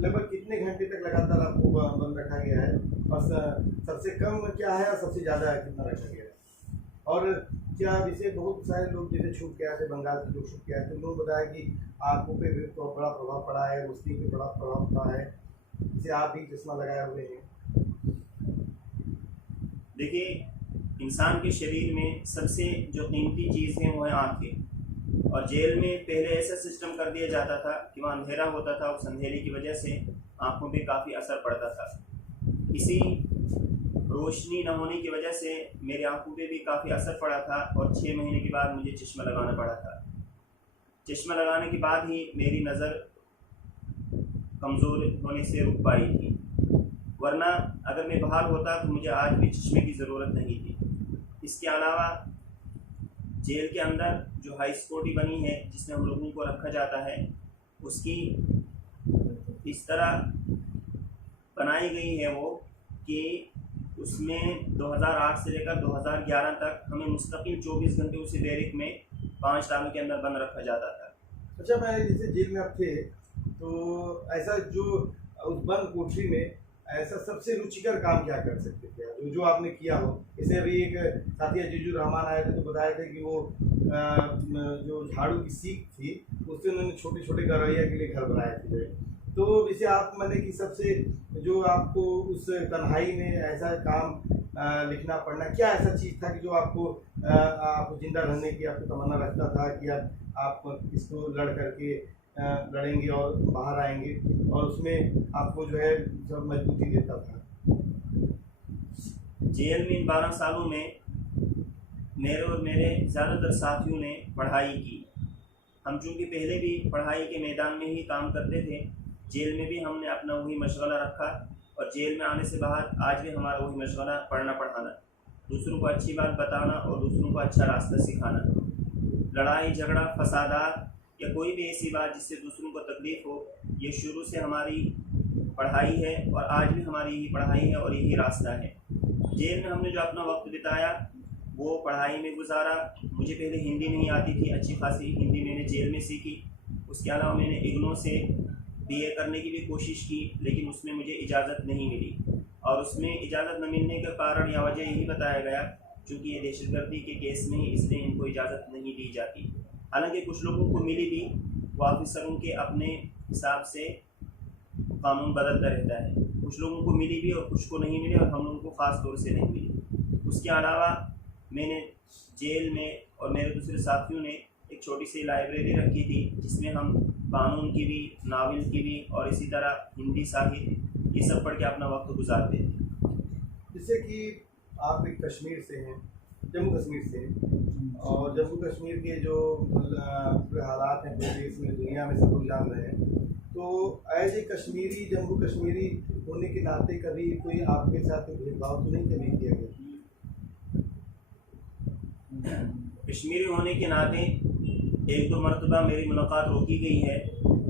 लगभग कितने घंटे तक लगातार आपको बंद रखा गया है और सबसे कम क्या है और सबसे ज़्यादा कितना रखा गया है? और क्या जैसे बहुत सारे लोग जैसे छूट के आए थे, बंगाल के लोग छूट के आए थे, उन्होंने बताया कि आँखों पे भी तो बड़ा प्रभाव पड़ा है, रोशनी पे बड़ा प्रभाव पड़ा है, जैसे आप भी चश्मा लगाए हुए हैं। देखिए, इंसान के शरीर में सबसे जो कीमती चीज़ है वो है आँखें। और जेल में पहले ऐसा सिस्टम कर दिया जाता था कि वहाँ अंधेरा होता था, उस अंधेरे की वजह से आँखों पे काफ़ी असर पड़ता था। इसी रोशनी न होने की वजह से मेरी आँखों पे भी काफ़ी असर पड़ा था और 6 महीने के बाद मुझे चश्मा लगाना पड़ा था। चश्मा लगाने के बाद ही मेरी नज़र कमज़ोर होने से रुक पाई थी, वरना अगर मैं बाहर होता तो मुझे आज भी चश्मे की ज़रूरत नहीं थी। इसके अलावा जेल के अंदर जो हाई सिक्योरिटी बनी है जिसमें हम लोगों को रखा जाता है, उसकी इस तरह बनाई गई है वो कि उसमें 2008 से लेकर 2011 तक हमें मुस्तकिल 24 घंटे उसी बैरक में 5 सालों के अंदर बंद रखा जाता था। अच्छा, मैं जैसे जेल में आप थे तो ऐसा जो उस बंद कोठरी में ऐसा सबसे रुचिकर काम क्या कर सकते थे आप, जो आपने किया हो? इसे अभी एक साथी अजीजुर रहमान आए थे तो बताए थे कि वो जो झाड़ू की सीख थी उससे उन्होंने छोटे छोटे गौरैया के लिए घर बनाए थे। तो इसे आप मैंने कि सबसे जो आपको उस तन्हाई में ऐसा काम लिखना पड़ना, क्या ऐसा चीज़ था कि जो आपको जिंदा रहने की आपको तमन्ना रखता था कि आप इसको लड़ करके लड़ेंगे और बाहर आएंगे, और उसमें आपको जो है सब मजबूती देता था? जेल में इन 12 सालों में मेरे और मेरे ज़्यादातर साथियों ने पढ़ाई की। हम चूँकि पहले भी पढ़ाई के मैदान में ही काम करते थे, जेल में भी हमने अपना वही मशगला रखा, और जेल में आने से बाहर आज भी हमारा वही मशगला पढ़ना पढ़ाना, दूसरों को अच्छी बात बताना और दूसरों को अच्छा रास्ता सिखाना। लड़ाई झगड़ा फसादात या कोई भी ऐसी बात जिससे दूसरों को तकलीफ़ हो, ये शुरू से हमारी पढ़ाई है और आज भी हमारी यही पढ़ाई है और यही रास्ता है। जेल में हमने जो अपना वक्त बिताया वो पढ़ाई में गुजारा। मुझे पहले हिंदी नहीं आती थी, अच्छी खासी हिंदी मैंने जेल में सीखी। उसके अलावा मैंने इग्नो से बीए करने की भी कोशिश की, लेकिन उसमें मुझे इजाज़त नहीं मिली, और उसमें इजाज़त न मिलने का कारण या वजह यही बताया गया क्योंकि ये दहशतगर्दी के केस में, इसलिए इनको इजाज़त नहीं दी जाती। हालांकि कुछ लोगों को मिली भी, वो ऑफिसरों के अपने हिसाब से कानून बदलता रहता है। कुछ लोगों को मिली भी और कुछ को नहीं मिली, और हम लोगों को ख़ास तौर से नहीं मिली। उसके अलावा मैंने जेल में और मेरे दूसरे साथियों ने एक छोटी सी लाइब्रेरी रखी थी जिसमें हम कानून की भी, नावल की भी और इसी तरह हिंदी साहित्य ये सब पढ़ के अपना वक्त गुजारते थे। जैसे कि आप एक कश्मीर से हैं, जम्मू कश्मीर से हैं, और जम्मू कश्मीर के जो पूरे हालात हैं पूरे देश में दुनिया में सब लोग जान रहे हैं, तो एज ए कश्मीरी, जम्मू कश्मीरी होने के नाते कभी कोई आपके साथ भेदभाव तो नहीं कभी किया गया? कश्मीरी होने के नाते एक दो मरतबा मेरी मुलाकात रोकी गई है,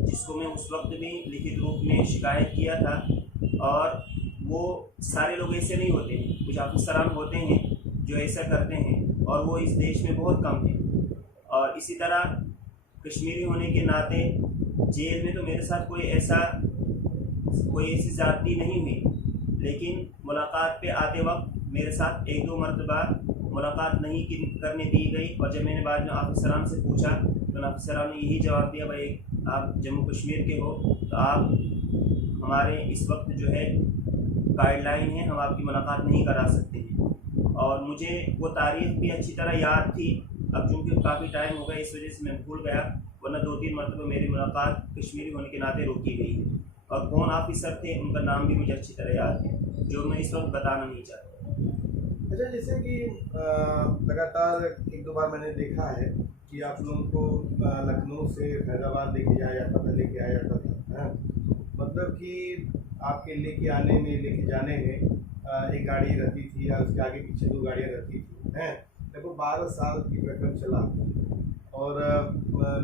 जिसको मैं उस वक्त भी लिखित रूप में शिकायत किया था। और वो सारे लोग ऐसे नहीं होते हैं, कुछ अफसरान होते हैं जो ऐसा करते हैं, और वो इस देश में बहुत कम हैं। और इसी तरह कश्मीरी होने के नाते जेल में तो मेरे साथ कोई ऐसी ज़्यादती नहीं हुई, लेकिन मुलाकात पे आते वक्त मेरे साथ एक दो मरतबा मुलाकात नहीं करने दी गई। और जब मैंने बाद में अफसरान से पूछा तो अफसरान ने यही जवाब दिया, भाई आप जम्मू कश्मीर के हो तो आप हमारे इस वक्त जो है गाइडलाइन है, हम आपकी मुलाकात नहीं करा सकते हैं। और मुझे वो तारीख भी अच्छी तरह याद थी, अब चूँकि काफ़ी टाइम हो गया इस वजह से मैं भूल गया, वरना 2-3 मरतबा मेरी मुलाकात कश्मीरी होने के नाते रोकी गई है। और कौन ऑफिसर थे उनका नाम भी मुझे अच्छी तरह याद है, जो मैं इस वक्त बताना नहीं चाहता। अच्छा, जैसे कि लगातार एक दो बार मैंने देखा है कि आप लोगों को लखनऊ से फैज़ाबाद लेके आया जाता था, है? मतलब कि आपके लेके जाने में एक गाड़ी रहती थी या उसके आगे पीछे 2 गाड़ियाँ रहती थी, हैं? लगभग 12 साल की प्रक्रम चला, और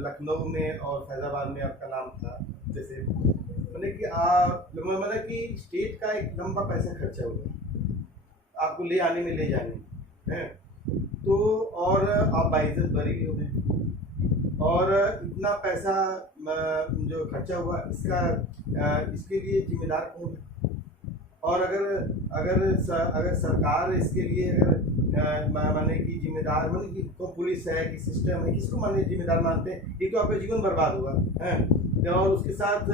लखनऊ में और फैज़ाबाद में आपका नाम था। जैसे मतलब कि स्टेट का एक लंबा पैसा खर्चा हुआ आपको ले आने में, ले जाने, हैं? तो और आप बाइज्जत बरी भी हो गए, और इतना पैसा जो खर्चा हुआ इसके लिए जिम्मेदार कौन है? और अगर सरकार इसके लिए माने कि जिम्मेदार, माने कि तो पुलिस है कि सिस्टम है, किसको माने जिम्मेदार मानते हैं? ये तो आपका जीवन बर्बाद हुआ है, और उसके साथ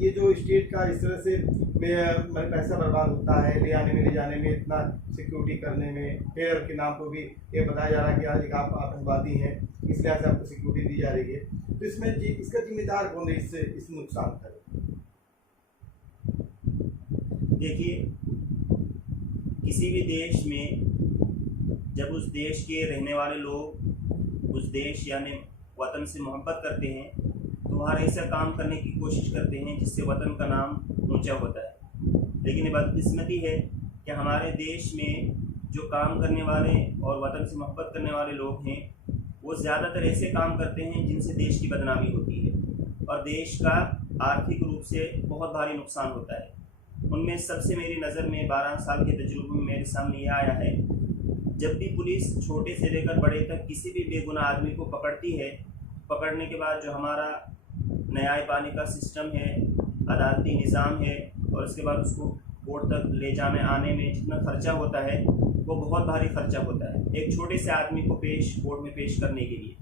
ये जो स्टेट का इस तरह से पैसा बर्बाद होता है ले आने में, ले जाने में, इतना सिक्योरिटी करने में, फिर के नाम को भी ये बताया जा रहा है कि आज एक आप आतंकवादी हैं, इस लिहाज से आपको सिक्योरिटी दी जा रही है, तो इसमें इसका जिम्मेदार कौन है इस नुकसान का? देखिए, किसी भी देश में जब उस देश के रहने वाले लोग उस देश यानी वतन से मोहब्बत करते हैं तो वहाँ ऐसा काम करने की कोशिश करते हैं जिससे वतन का नाम ऊंचा होता है। लेकिन ये बदकिस्मती है कि हमारे देश में जो काम करने वाले और वतन से मोहब्बत करने वाले लोग हैं वो ज़्यादातर ऐसे काम करते हैं जिनसे देश की बदनामी होती है और देश का आर्थिक रूप से बहुत भारी नुकसान होता है। उनमें सबसे मेरी नज़र में 12 साल के तजुर्बे में मेरे सामने यह आया है, जब भी पुलिस छोटे से लेकर बड़े तक किसी भी बेगुनाह आदमी को पकड़ती है, पकड़ने के बाद जो हमारा न्याय पाने का सिस्टम है, अदालती निज़ाम है, और उसके बाद उसको कोर्ट तक ले जाने आने में जितना खर्चा होता है वो बहुत भारी खर्चा होता है एक छोटे से आदमी को कोर्ट में पेश करने के लिए।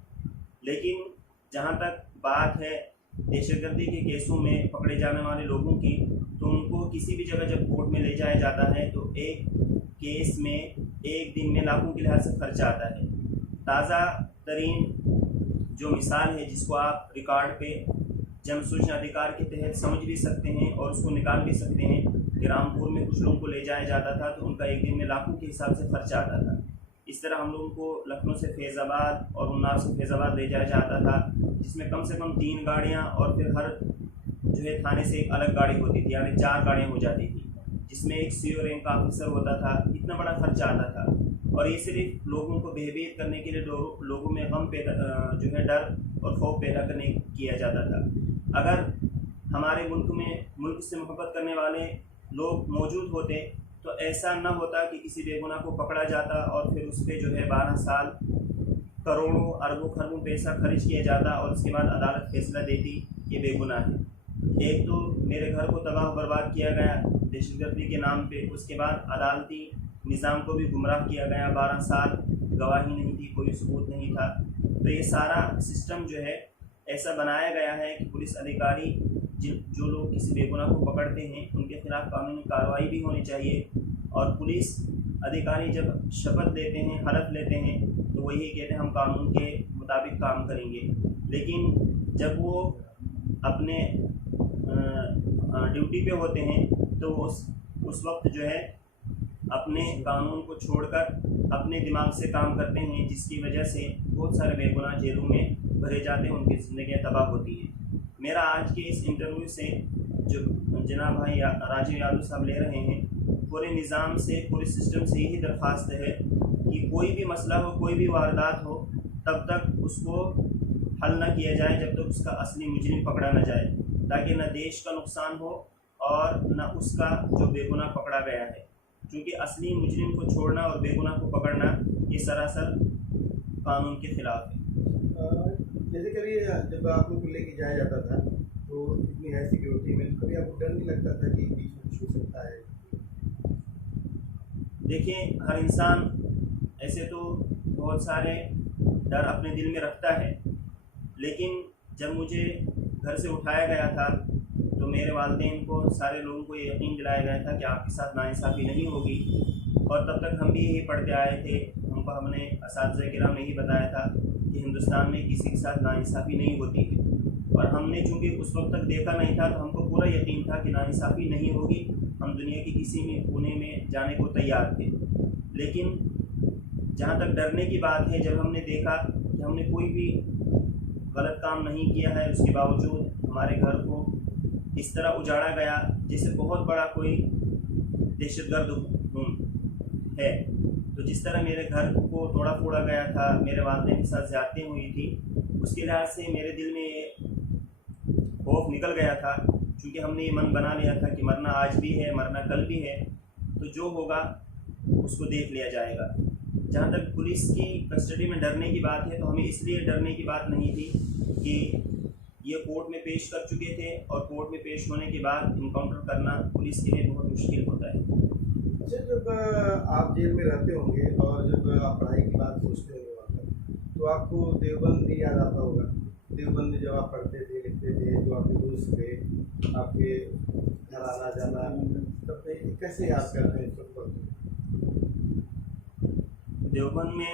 लेकिन जहाँ तक बात है दहशतगर्दी के केसों में पकड़े जाने वाले लोगों की, तो उनको किसी भी जगह जब कोर्ट में ले जाया जाता है तो एक केस में एक दिन में लाखों के लिहाज से खर्चा आता है। ताज़ा तरीन जो मिसाल है जिसको आप रिकॉर्ड पे जन सूचना अधिकार के तहत समझ भी सकते हैं और उसको निकाल भी सकते हैं कि रामपुर में कुछ लोगों को ले जाया जाता था तो उनका एक दिन में लाखों के हिसाब से खर्चा आता था। इस तरह हम लोगों को लखनऊ से फैज़ाबाद और उन्नाव से फैज़ाबाद ले जाया जाता था, जिसमें कम से कम 3 गाड़ियाँ और फिर हर जो है थाने से एक अलग गाड़ी होती थी, यानी 4 गाड़ियाँ हो जाती थी, जिसमें एक CO रैंक का ऑफिसर होता था। इतना बड़ा खर्चा आता था और ये सिर्फ लोगों को भयभीत करने के लिए लोगों में गम पैदा जो है डर और खौफ पैदा करने किया जाता था। अगर हमारे मुल्क से मोहब्बत करने वाले लोग मौजूद होते तो ऐसा न होता कि किसी बेगुनाह को पकड़ा जाता और फिर उस पर जो है 12 साल करोड़ों अरबों खरबों पैसा खर्च किया जाता और उसके बाद अदालत फैसला देती ये बेगुनाह है। एक तो मेरे घर को तबाह बर्बाद किया गया दहशतगर्दी के नाम पे, उसके बाद अदालती निज़ाम को भी गुमराह किया गया। 12 साल गवाही नहीं थी, कोई सबूत नहीं था। तो ये सारा सिस्टम जो है ऐसा बनाया गया है कि पुलिस अधिकारी जो लोग किसी बेगुनाह को पकड़ते हैं उनके खिलाफ कानूनी कार्रवाई भी होनी चाहिए। और पुलिस अधिकारी जब शपथ लेते हैं, हलफ लेते हैं, तो वो यही कहते हैं हम कानून के मुताबिक काम करेंगे। लेकिन जब वो अपने ड्यूटी पे होते हैं तो उस वक्त जो है अपने कानून को छोड़कर अपने दिमाग से काम करते हैं, जिसकी वजह से बहुत सारे बेगुनाह जेलों में भरे जाते हैं, उनकी ज़िंदगियाँ तबाह होती हैं। मेरा आज के इस इंटरव्यू से जो जनाब भाई राजीव यादव साहब ले रहे हैं, पूरे निज़ाम से, पूरे सिस्टम से यही दरख्वास्त है कि कोई भी मसला हो, कोई भी वारदात हो, तब तक उसको हल न किया जाए जब तक उसका असली मुजरिम पकड़ा न जाए, ताकि न देश का नुकसान हो और न उसका जो बेगुनाह पकड़ा गया है। क्योंकि असली मुजरिम को छोड़ना और बेगुनाह को पकड़ना ये सरासर कानून के खिलाफ है। जैसे कभी जब आप लोग को लेके जाया जाता था तो इतनी हाई सिक्योरिटी में कभी आपको डर नहीं लगता था कि बीच में कुछ हो सकता है? देखिए, हर इंसान ऐसे तो बहुत सारे डर अपने दिल में रखता है, लेकिन जब मुझे घर से उठाया गया था तो मेरे वालिदैन को, सारे लोगों को ये यकीन दिलाया गया था कि आपके साथ नाइंसाफ़ी नहीं होगी। और तब तक हम भी यही पढ़ते आए थे, हमको हमने असातिज़ा किराम ने ही बताया था कि हिंदुस्तान में किसी के साथ नाइंसाफ़ी नहीं होती है। और हमने चूँकि उस वक्त तक देखा नहीं था तो हमको पूरा यकीन था कि नाइंसाफ़ी नहीं होगी। हम दुनिया के किसी भी कोने में जाने को तैयार थे। लेकिन जहाँ तक डरने की बात है, जब हमने देखा कि हमने कोई भी गलत काम नहीं किया है, उसके बावजूद हमारे घर को इस तरह उजाड़ा गया जैसे बहुत बड़ा कोई दहशतगर्द है। तो जिस तरह मेरे घर को तोड़ा फोड़ा गया था, मेरे वालिदैन के साथ ज़्यादती हुई थी, उसके लिहाज से मेरे दिल में ये खौफ निकल गया था। क्योंकि हमने ये मन बना लिया था कि मरना आज भी है, मरना कल भी है, तो जो होगा उसको देख लिया जाएगा। जहाँ तक पुलिस की कस्टडी में डरने की बात है, तो हमें इसलिए डरने की बात नहीं थी कि ये कोर्ट में पेश कर चुके थे और कोर्ट में पेश होने के बाद इनकाउंटर करना पुलिस के लिए बहुत मुश्किल होता है। अच्छा, जब आप जेल में रहते होंगे और जब आप पढ़ाई की बात सोचते होंगे वहाँ पर, तो आपको देवबंद भी याद आता होगा। देवबंद में जब आप पढ़ते थे, लिखते थे, जो आपके दोस्त थे, आपके घर आना जाना, तब कैसे याद करते हैं सब वक्त? देवबंद में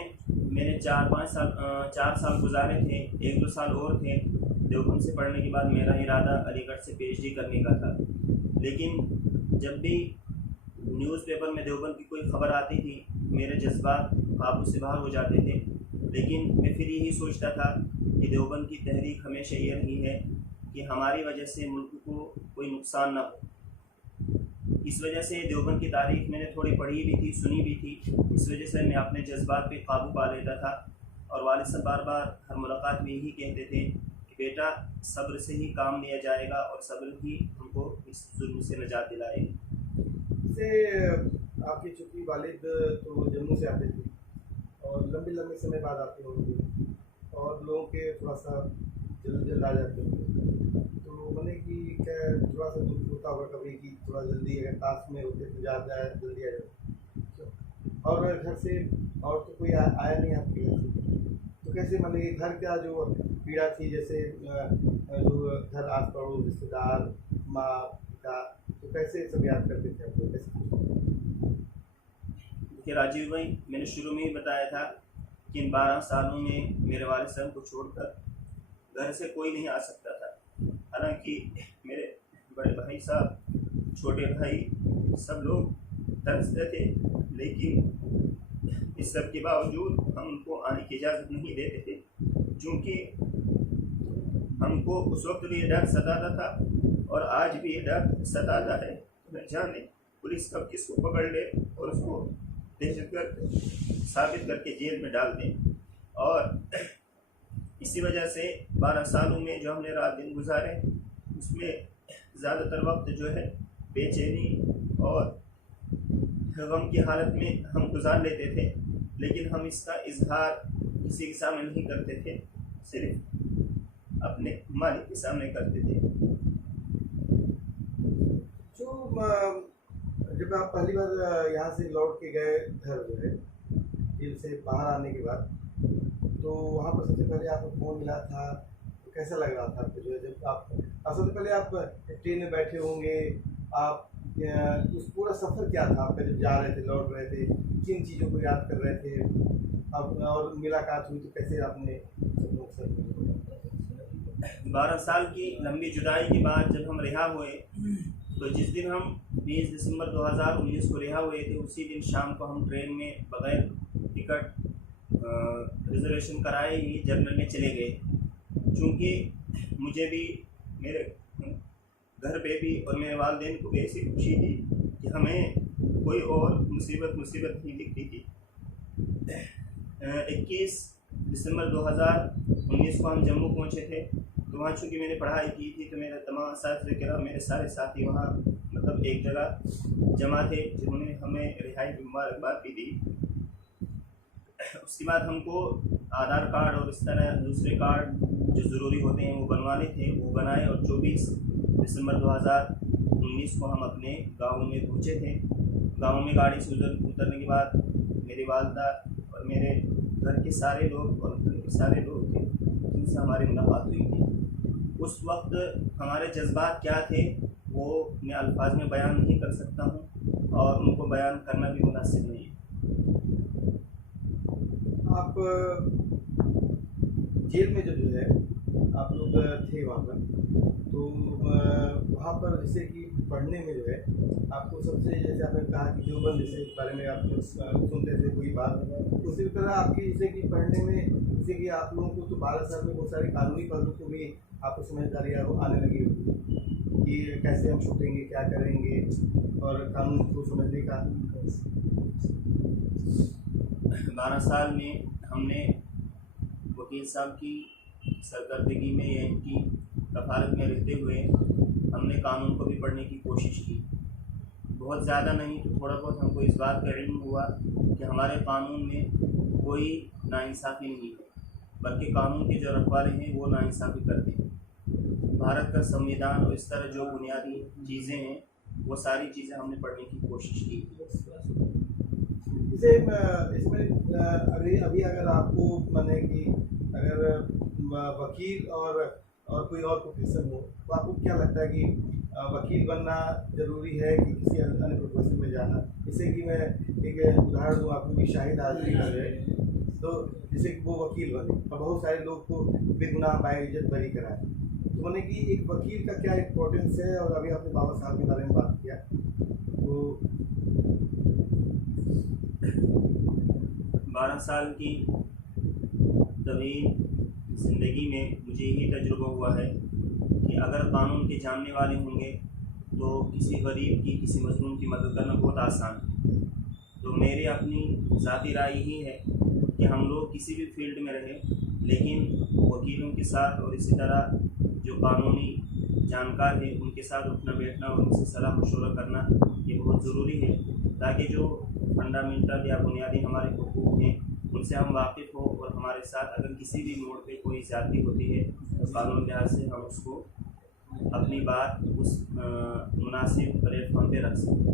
मैंने 4 साल गुजारे थे, 1-2 साल और थे। देवबंद से पढ़ने के बाद मेरा इरादा अलीगढ़ से PhD करने का था। लेकिन जब भी न्यूज़पेपर में देवबंद की कोई ख़बर आती थी, मेरे जज्बात काबू से बाहर हो जाते थे। लेकिन मैं फिर यही सोचता था कि देवबंद की तहरीक हमेशा ये रही है कि हमारी वजह से मुल्क को कोई नुकसान ना हो। इस वजह से देवबंद की तारीख मैंने थोड़ी पढ़ी भी थी, सुनी भी थी। इस वजह से मैं अपने जज्बात पे काबू पा लेता था। और वालिद साहब बार बार हर मुलाकात में यही कहते थे कि बेटा, सब्र से ही काम लिया जाएगा और सब्र ही हमको इस जुल्म से निजात दिलाएगी। जैसे आपके चूँकि वालिद तो जम्मू से आते थे और लंबे समय बाद आते होंगे और लोगों के थोड़ा सा जल्द आ जाते होंगे, तो तो मैंने कि क्या थोड़ा सा दुख होता होगा कभी कि थोड़ा जल्दी अगर टास्क में होते तो ज़्यादा जल्दी आ जाता। और घर से और तो कोई आया नहीं आपके घर से, तो कैसे मतलब कि घर का जो पीड़ा थी, जैसे जो घर आस पड़ोस रिश्तेदार माँ पिता, तो कैसे सब याद करते थे आपको, कैसे? देखिए राजीव भाई, मैंने शुरू में ही बताया था कि इन 12 सालों में मेरे वालिद साहब को छोड़कर घर से कोई नहीं आ सकता था। हालांकि मेरे बड़े भाई साहब, छोटे भाई, सब लोग तरसते थे, लेकिन इस सब के बावजूद हम उनको आने की इजाज़त नहीं देते थे, क्योंकि हमको उस वक्त भी ये डर सताता था और आज भी ये डर सताता है। न जाने पुलिस कब किसको पकड़ ले और उसको दहशतगर्द साबित करके जेल में डाल दें। और इसी वजह से 12 सालों में जो हमने रात दिन गुजारे, उसमें ज़्यादातर वक्त जो है बेचैनी और गम की हालत में हम गुजार लेते थे, लेकिन हम इसका इजहार किसी के सामने नहीं करते थे, सिर्फ अपने मालिक के सामने करते थे। जो जब आप पहली बार यहाँ से लौट के गए घर जो है जेल से बाहर आने के बाद, तो वहाँ पर सबसे पहले आपको कौन मिला था, तो कैसा लग रहा था आपको जो है जब आप सबसे पहले आप ट्रेन में बैठे होंगे, आप उस पूरा सफ़र क्या था आपका जब जा रहे थे लौट रहे थे, किन चीज़ों को याद कर रहे थे आप, और मुलाकात हुई तो कैसे आपने सब लोग सब 12 साल की लंबी जुदाई के बाद जब हम रिहा हुए, तो जिस दिन हम 20 दिसंबर 2019 को रिहा हुए थे, उसी दिन शाम को हम ट्रेन में बगैर टिकट रिजर्वेशन कराए ही जर्नल में चले गए, क्योंकि मुझे भी, मेरे घर पे भी और मेरे वालिदैन को भी ऐसी खुशी थी कि हमें कोई और मुसीबत नहीं दिखती थी। 21 दिसंबर 2019 को हम जम्मू पहुंचे थे, तो वहाँ चूँकि मैंने पढ़ाई की थी, तो मेरे तमाम असातिज़े किराम, मेरे सारे साथी वहाँ मतलब एक जगह जमा थे, जिन्होंने हमें रिहाई की मुबारकबाद भी दी। उसके बाद हमको आधार कार्ड और इस तरह दूसरे कार्ड जो ज़रूरी होते हैं वो बनवाने थे, वो बनाए, और 24 दिसंबर 2019 को हम अपने गाँव में पहुँचे थे। गाँव में गाड़ी से उतरने के बाद मेरी वालदा और मेरे घर के सारे लोग और घर के सारे लोग थे जिनसे हमारी मुलाकात हुई थी। उस वक्त हमारे जज्बात क्या थे वो मैं अल्फाज में बयान नहीं कर सकता हूँ, और उनको बयान करना भी मुनासिब नहीं है। आप जेल में जो है आप लोग थे वहाँ पर, तो वहाँ पर जैसे कि पढ़ने में जो है आपको सबसे, जैसे आपने कहा कि देवबंद जैसे इस बारे में आप लोग सुनते थे कोई बात, उसी तरह आपकी जैसे कि पढ़ने में, जैसे कि आप लोगों को तो 12 साल में बहुत सारे कानूनी पहलू को भी आपको समझदारी आने लगी होगी कि कैसे हम छूटेंगे, क्या करेंगे, और कानून को समझने का। 12 साल में हमने वकील साहब की सरकर्दगी में या इनकी कफालत में रहते हुए हमने कानून को भी पढ़ने की कोशिश की। बहुत ज़्यादा नहीं तो थोड़ा बहुत हमको इस बात का इल्म हुआ कि हमारे कानून में कोई नाइंसाफ़ी नहीं है, बल्कि कानून के जो रखवाले हैं वो नाइंसाफ़ी करते हैं। भारत का संविधान और इस तरह जो बुनियादी चीज़ें हैं वो सारी चीज़ें हमने पढ़ने की कोशिश की। इसे इसमें अभी अगर आपको माने कि अगर वकील और कोई और प्रोफेशन हो, तो आपको क्या लगता है कि वकील बनना ज़रूरी है कि किसी अन्य प्रोफेशन में जाना? जैसे कि मैं एक उदाहरण दूँ आपको कि शाहिद आज़मी का है, तो जैसे कि वो वकील बने और बहुत सारे लोग को बेगुनाह बाइज्जत बरी कराए, तो मैंने कि एक वकील का क्या इम्पोर्टेंस है। और अभी आपने बाबा साहब के बारे में बात किया, तो 12 साल की तवील ज़िंदगी में मुझे यही तजुर्बा हुआ है कि अगर कानून के जानने वाले होंगे तो किसी गरीब की, किसी मज़लूम की मदद करना बहुत आसान है। तो मेरी अपनी ज़ाती राय यही है कि हम लोग किसी भी फील्ड में रहें, लेकिन वकीलों के साथ और इसी तरह जो कानूनी जानकार हैं उनके साथ उठना बैठना और उनसे सलाह मशवरा करना ये बहुत ज़रूरी है, ताकि जो फंडामेंटल या बुनियादी हमारे हुकूक हैं उनसे हम वाकिफ़ हो, और हमारे साथ अगर किसी भी मोड़ पे कोई ज़्यादती होती है तो कानून लिहाज से हम उसको अपनी बात उस मुनासिब प्लेटफॉर्म पे रख सकें।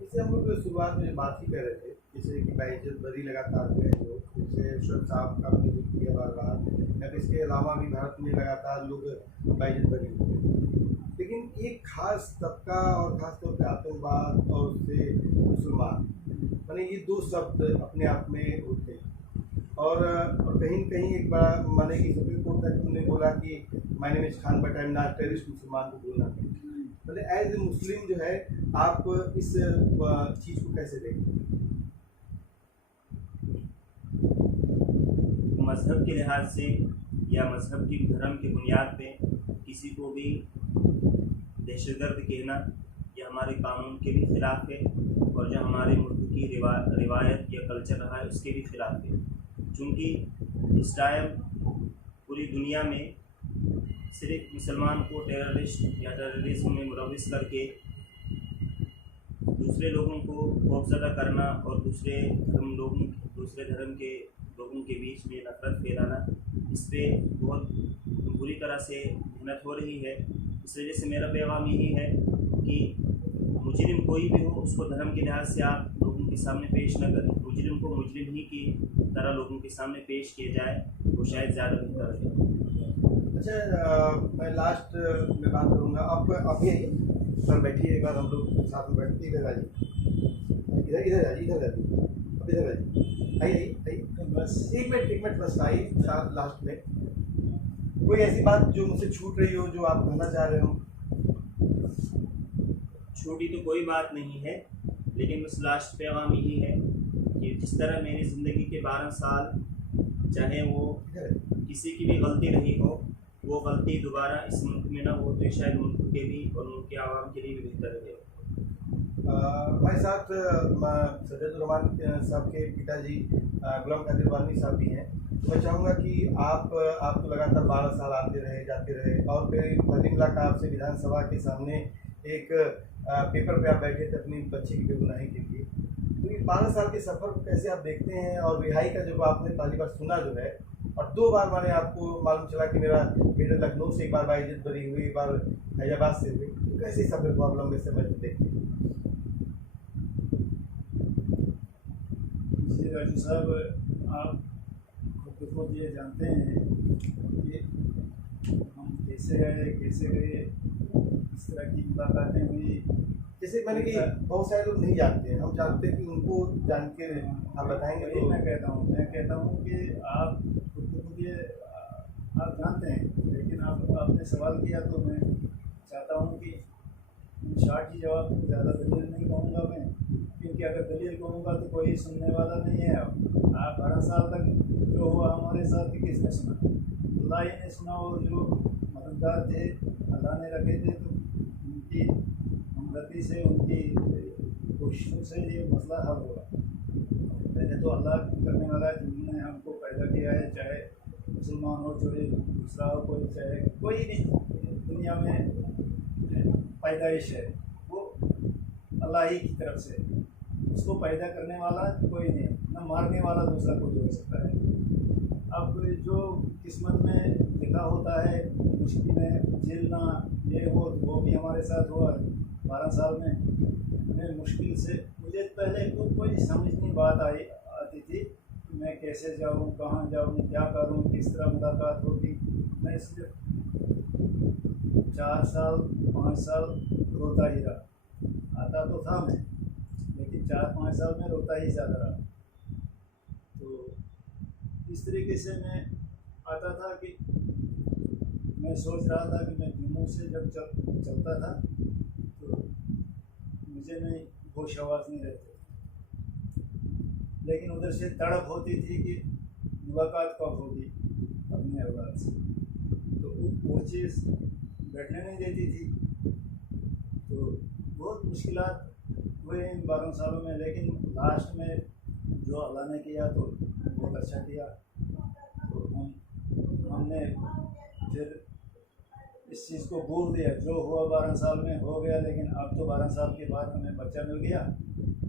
जैसे हम लोग शुरुआत में बात ही कर रहे थे, जैसे कि बाइज्जत बरी लगातार हुए हैं लोग, जैसे शुएब साहब का हमने जिक्र किया बार बार, या फिर इसके अलावा भी भारत में लगातार लोग बाइज्जत बरी हुए हैं। लेकिन एक खास तबका और खास तौर पे आतंकवाद और उससे मुसलमान, माने ये दो शब्द अपने आप में होते हैं। और कहीं न कहीं एक बड़ा माने कि सुप्रीम कोर्ट तक उन्होंने बोला कि my name is Khan but I am not terrorist, मुसलमान को बोलना नहीं। मतलब एज ए मुस्लिम जो है आप इस चीज़ को कैसे देखते हैं? मज़हब के लिहाज से या मज़हब की धर्म की बुनियाद पे किसी को भी दहशतगर्द कहना यह हमारे कानून के भी ख़िलाफ़ है और जो हमारे मुल्क की रिवायत या कल्चर रहा है उसके भी ख़िलाफ़ है। चूँकि इस टाइम पूरी दुनिया में सिर्फ मुसलमान को टेररिस्ट या टेररिज्म में मुलविस करके दूसरे लोगों को खौफज़दा करना और दूसरे धर्म के लोगों के बीच में नफरत फैलाना, इस पर बहुत बुरी तरह से मेहनत हो रही है। इस वजह से मेरा पैगाम यही है कि मुजरिम कोई भी हो उसको धर्म के लिहाज से आप लोगों के सामने पेश न करें। मुजरिम को मुजरिम ही की तरह लोगों के सामने पेश किया जाए तो शायद ज़्यादा बेहतर है। अच्छा, मैं लास्ट में बात करूँगा। आप अभी सर बैठिए, एक बार हम लोग साथ में बैठते इधर आइए, इधर इधर आइए, इधर आइए, अब इधर आइए, आइए आइए, बस एक मिनट बस आइए। साथ लास्ट में कोई ऐसी बात जो मुझसे छूट रही हो, जो आप कहना चाह रहे हो? छोटी तो कोई बात नहीं है, लेकिन बस लास्ट पैगाम यही है कि जिस तरह मेरी ज़िंदगी के 12 साल, चाहे वो किसी की भी गलती रही हो, वो गलती दोबारा इस मुल्क में ना हो तो शायद मुल्क के भी और मुल्क के आवाम के लिए भी बेहतर है। हमारे साथ सज्जदुर्रहमान साहब के पिताजी गुलाम कादिर वानी साहब भी हैं। तो मैं चाहूँगा कि आप तो लगातार 12 साल आते रहे जाते रहे, और फिर पहली मुलाकात आपसे विधानसभा के सामने एक पेपर पे आप बैठे थे अपनी बच्ची की बेगुनाही के लिए। तो ये 12 साल के सफ़र को कैसे आप देखते हैं? और रिहाई का जब आपने पहली बार सुना जो है, और 2 बार माने आपको मालूम चला कि मेरा बेटा लखनऊ से एक बार बाइज्जत बरी हुई, एक बार फैजाबाद से हुई, तो कैसे सफ़र को आप लंबे समय से देखते हैं? जी राजू साहब, आप खुद ये जानते हैं कि हम कैसे गए, किस तरह की मुलाकातें हुई। जैसे मैंने कि बहुत सारे लोग नहीं जानते हैं, हम जानते हैं कि उनको जान के आप बताएंगे। तो मैं कहता हूँ कि आप खुद ये आप जानते हैं, लेकिन आपने सवाल किया तो मैं चाहता हूँ कि शॉर्ट ही जवाब, ज़्यादा दलील नहीं कहूँगा मैं, क्योंकि अगर दलील कहूँगा तो कोई सुनने वाला नहीं है। आप 12 साल तक जो हुआ हमारे साथ किसने सुना? अल्लाह ही ने सुना, और जो मददगार थे अल्लाह ने रखे थे, तो उनकी हमदर्दी से, उनकी कोशिशों से ये मसला हल हुआ। पहले तो अल्लाह करने वाला है जिन्होंने हमको पैदा किया है, चाहे मुसलमान हो, चाहे दूसरा हो, चाहे कोई भी दुनिया में पैदाइश है, वो अल्लाह ही की तरफ से। उसको पैदा करने वाला कोई नहीं, ना मारने वाला दूसरा कोई हो सकता है। अब जो किस्मत में लिखा होता है मुश्किलें झेलना, ये वो भी हमारे साथ हुआ 12 साल में। मैं मुश्किल से, मुझे पहले कोई समझ नहीं बात आती थी कि मैं कैसे जाऊँ, कहाँ जाऊँ, क्या करूँ, किस तरह मुलाकात होगी। मैं सिर्फ 4 साल 5 साल रोता ही रहा। आता तो था मैं, लेकिन 4-5 साल में रोता ही ज़्यादा रहा। तो इस तरीके से मैं आता था कि मैं सोच रहा था कि मैं जम्मू से जब चलता था तो मुझे नहीं होश आवाज़ नहीं रहते, लेकिन उधर से तड़प होती थी कि मुलाकात कब होगी अपने औलाद से। तो वो चीज़ बैठने नहीं देती थी। तो बहुत मुश्किलात हुए इन 12 सालों में, लेकिन लास्ट में जो अल्लाह ने किया तो बहुत अच्छा किया। तो हमने फिर इस चीज़ को भूल दिया। जो हुआ 12 साल में हो गया, लेकिन अब तो 12 साल के बाद हमें बच्चा मिल गया,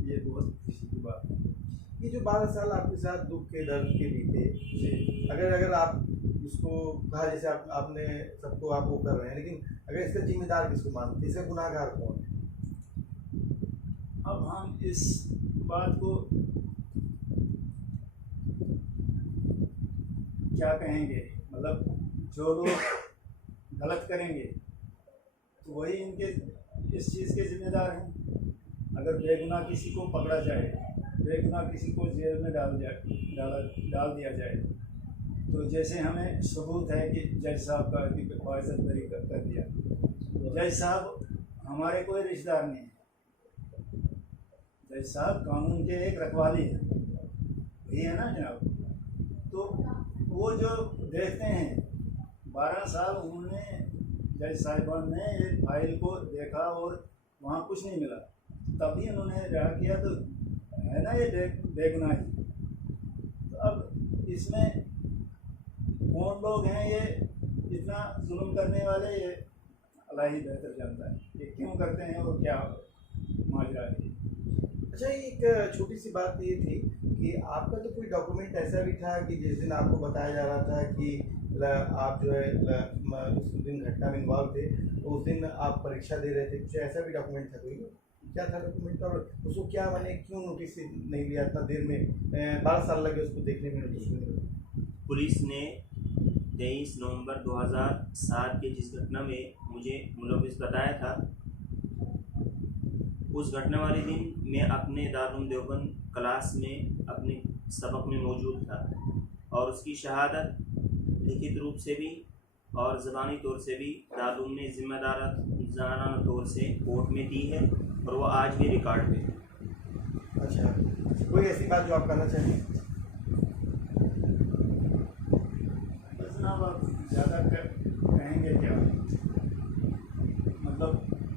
ये बहुत खुशी की बात है। ये जो 12 साल आपके साथ दुख के दर्द के बीते, अगर आप इसको कहा जैसे आपने सबको आप वो कर रहे हैं, लेकिन अगर इसका जिम्मेदार किसको मानते हैं, इसका गुनाहगार कौन है? अब हम इस बात को क्या कहेंगे, मतलब जो लोग गलत करेंगे तो वही इनके इस चीज़ के जिम्मेदार हैं। अगर बेगुनाह किसी को पकड़ा जाए, बेगुनाह किसी को जेल में डाल दिया जाए, तो जैसे हमें सबूत है कि जज साहब का बाइज्जत बरी कर दिया, जज साहब हमारे कोई रिश्तेदार नहीं है, जज साहब कानून के एक रखवाली है, वही है ना जनाब। तो वो जो देखते हैं 12 साल उन्होंने जज साहिबान ने एक फाइल को देखा और वहाँ कुछ नहीं मिला, तभी उन्होंने रिहा किया, तो है ना ये बेगुनाही। तो अब इसमें कौन लोग हैं ये इतना जुल्म करने वाले, ये अल्लाह ही बेहतर जानता है ये क्यों करते हैं और क्या माजरा है। अच्छा, एक छोटी सी बात ये थी कि आपका तो कोई डॉक्यूमेंट ऐसा भी था कि जिस दिन आपको बताया जा रहा था कि आप जो है उस दिन घटना में इन्वॉल्व थे, तो उस दिन आप परीक्षा दे रहे थे, कुछ ऐसा भी डॉक्यूमेंट था? कोई क्या था डॉक्यूमेंट, और उसको क्या मैंने क्यों नोटिस नहीं लिया इतना देर में? 12 साल लगे उसको देखने में, नोटिस नहीं। पुलिस ने 23 नवंबर 2007 के जिस घटना में मुझे मुलविस बताया था, उस घटना वाले दिन मैं अपने दारुल देवबंद क्लास में अपने सबक में मौजूद था और उसकी शहादत लिखित रूप से भी और ज़बानी तौर से भी दारुल ने ज़िम्मेदाराना तौर से कोर्ट में दी है और वो आज भी रिकॉर्ड पे है। अच्छा, कोई ऐसी बात जो आप कहना चाहेंगे? बस ना, आप ज़्यादा कहेंगे क्या, मतलब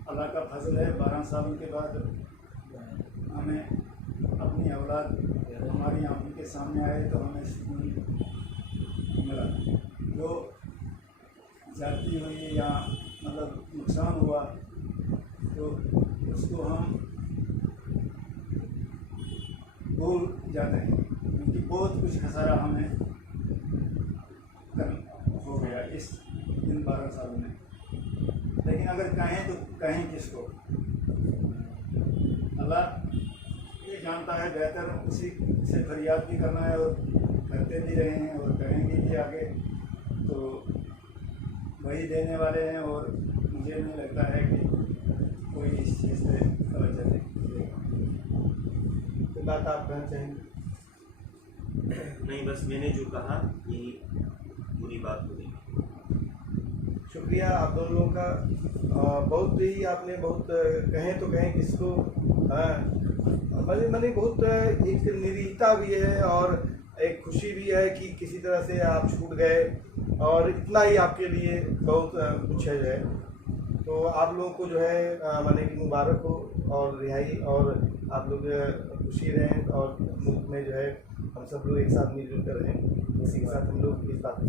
अल्लाह का फजल है 12 सालों के बाद हमें अपनी औलाद हमारी आंखों के सामने आए तो हमें सुकून मिला। जो जाती हुई या मतलब नुकसान हुआ तो उसको हम भूल जाते हैं, क्योंकि बहुत कुछ खसारा हमें हो गया इस इन 12 सालों में। लेकिन अगर कहें तो कहें किसको, अल्लाह ये जानता है बेहतर, उसी से फरियाद भी करना है और करते भी रहे हैं और करेंगे भी आगे, तो वही देने वाले हैं। और मुझे नहीं लगता है कि कोई इस चीज़ से तवज्जो देगा। कोई बात आप कहना चाहेंगे? नहीं, बस मैंने जो कहा यही बुरी बात हो गई। शुक्रिया आप दोनों लोगों का। बहुत ही आपने बहुत कहें तो कहें किसको, मैंने बहुत एक निरीहता भी है और एक खुशी भी है कि किसी तरह से आप छूट गए, और इतना ही आपके लिए बहुत कुछ है जो है। तो आप लोगों को जो है माने कि मुबारक हो और रिहाई, और आप लोग खुशी रहें और मुल्क में जो है हम सब लोग एक साथ मिलजुल कर रहें। इसी के साथ हम लोग इस बात को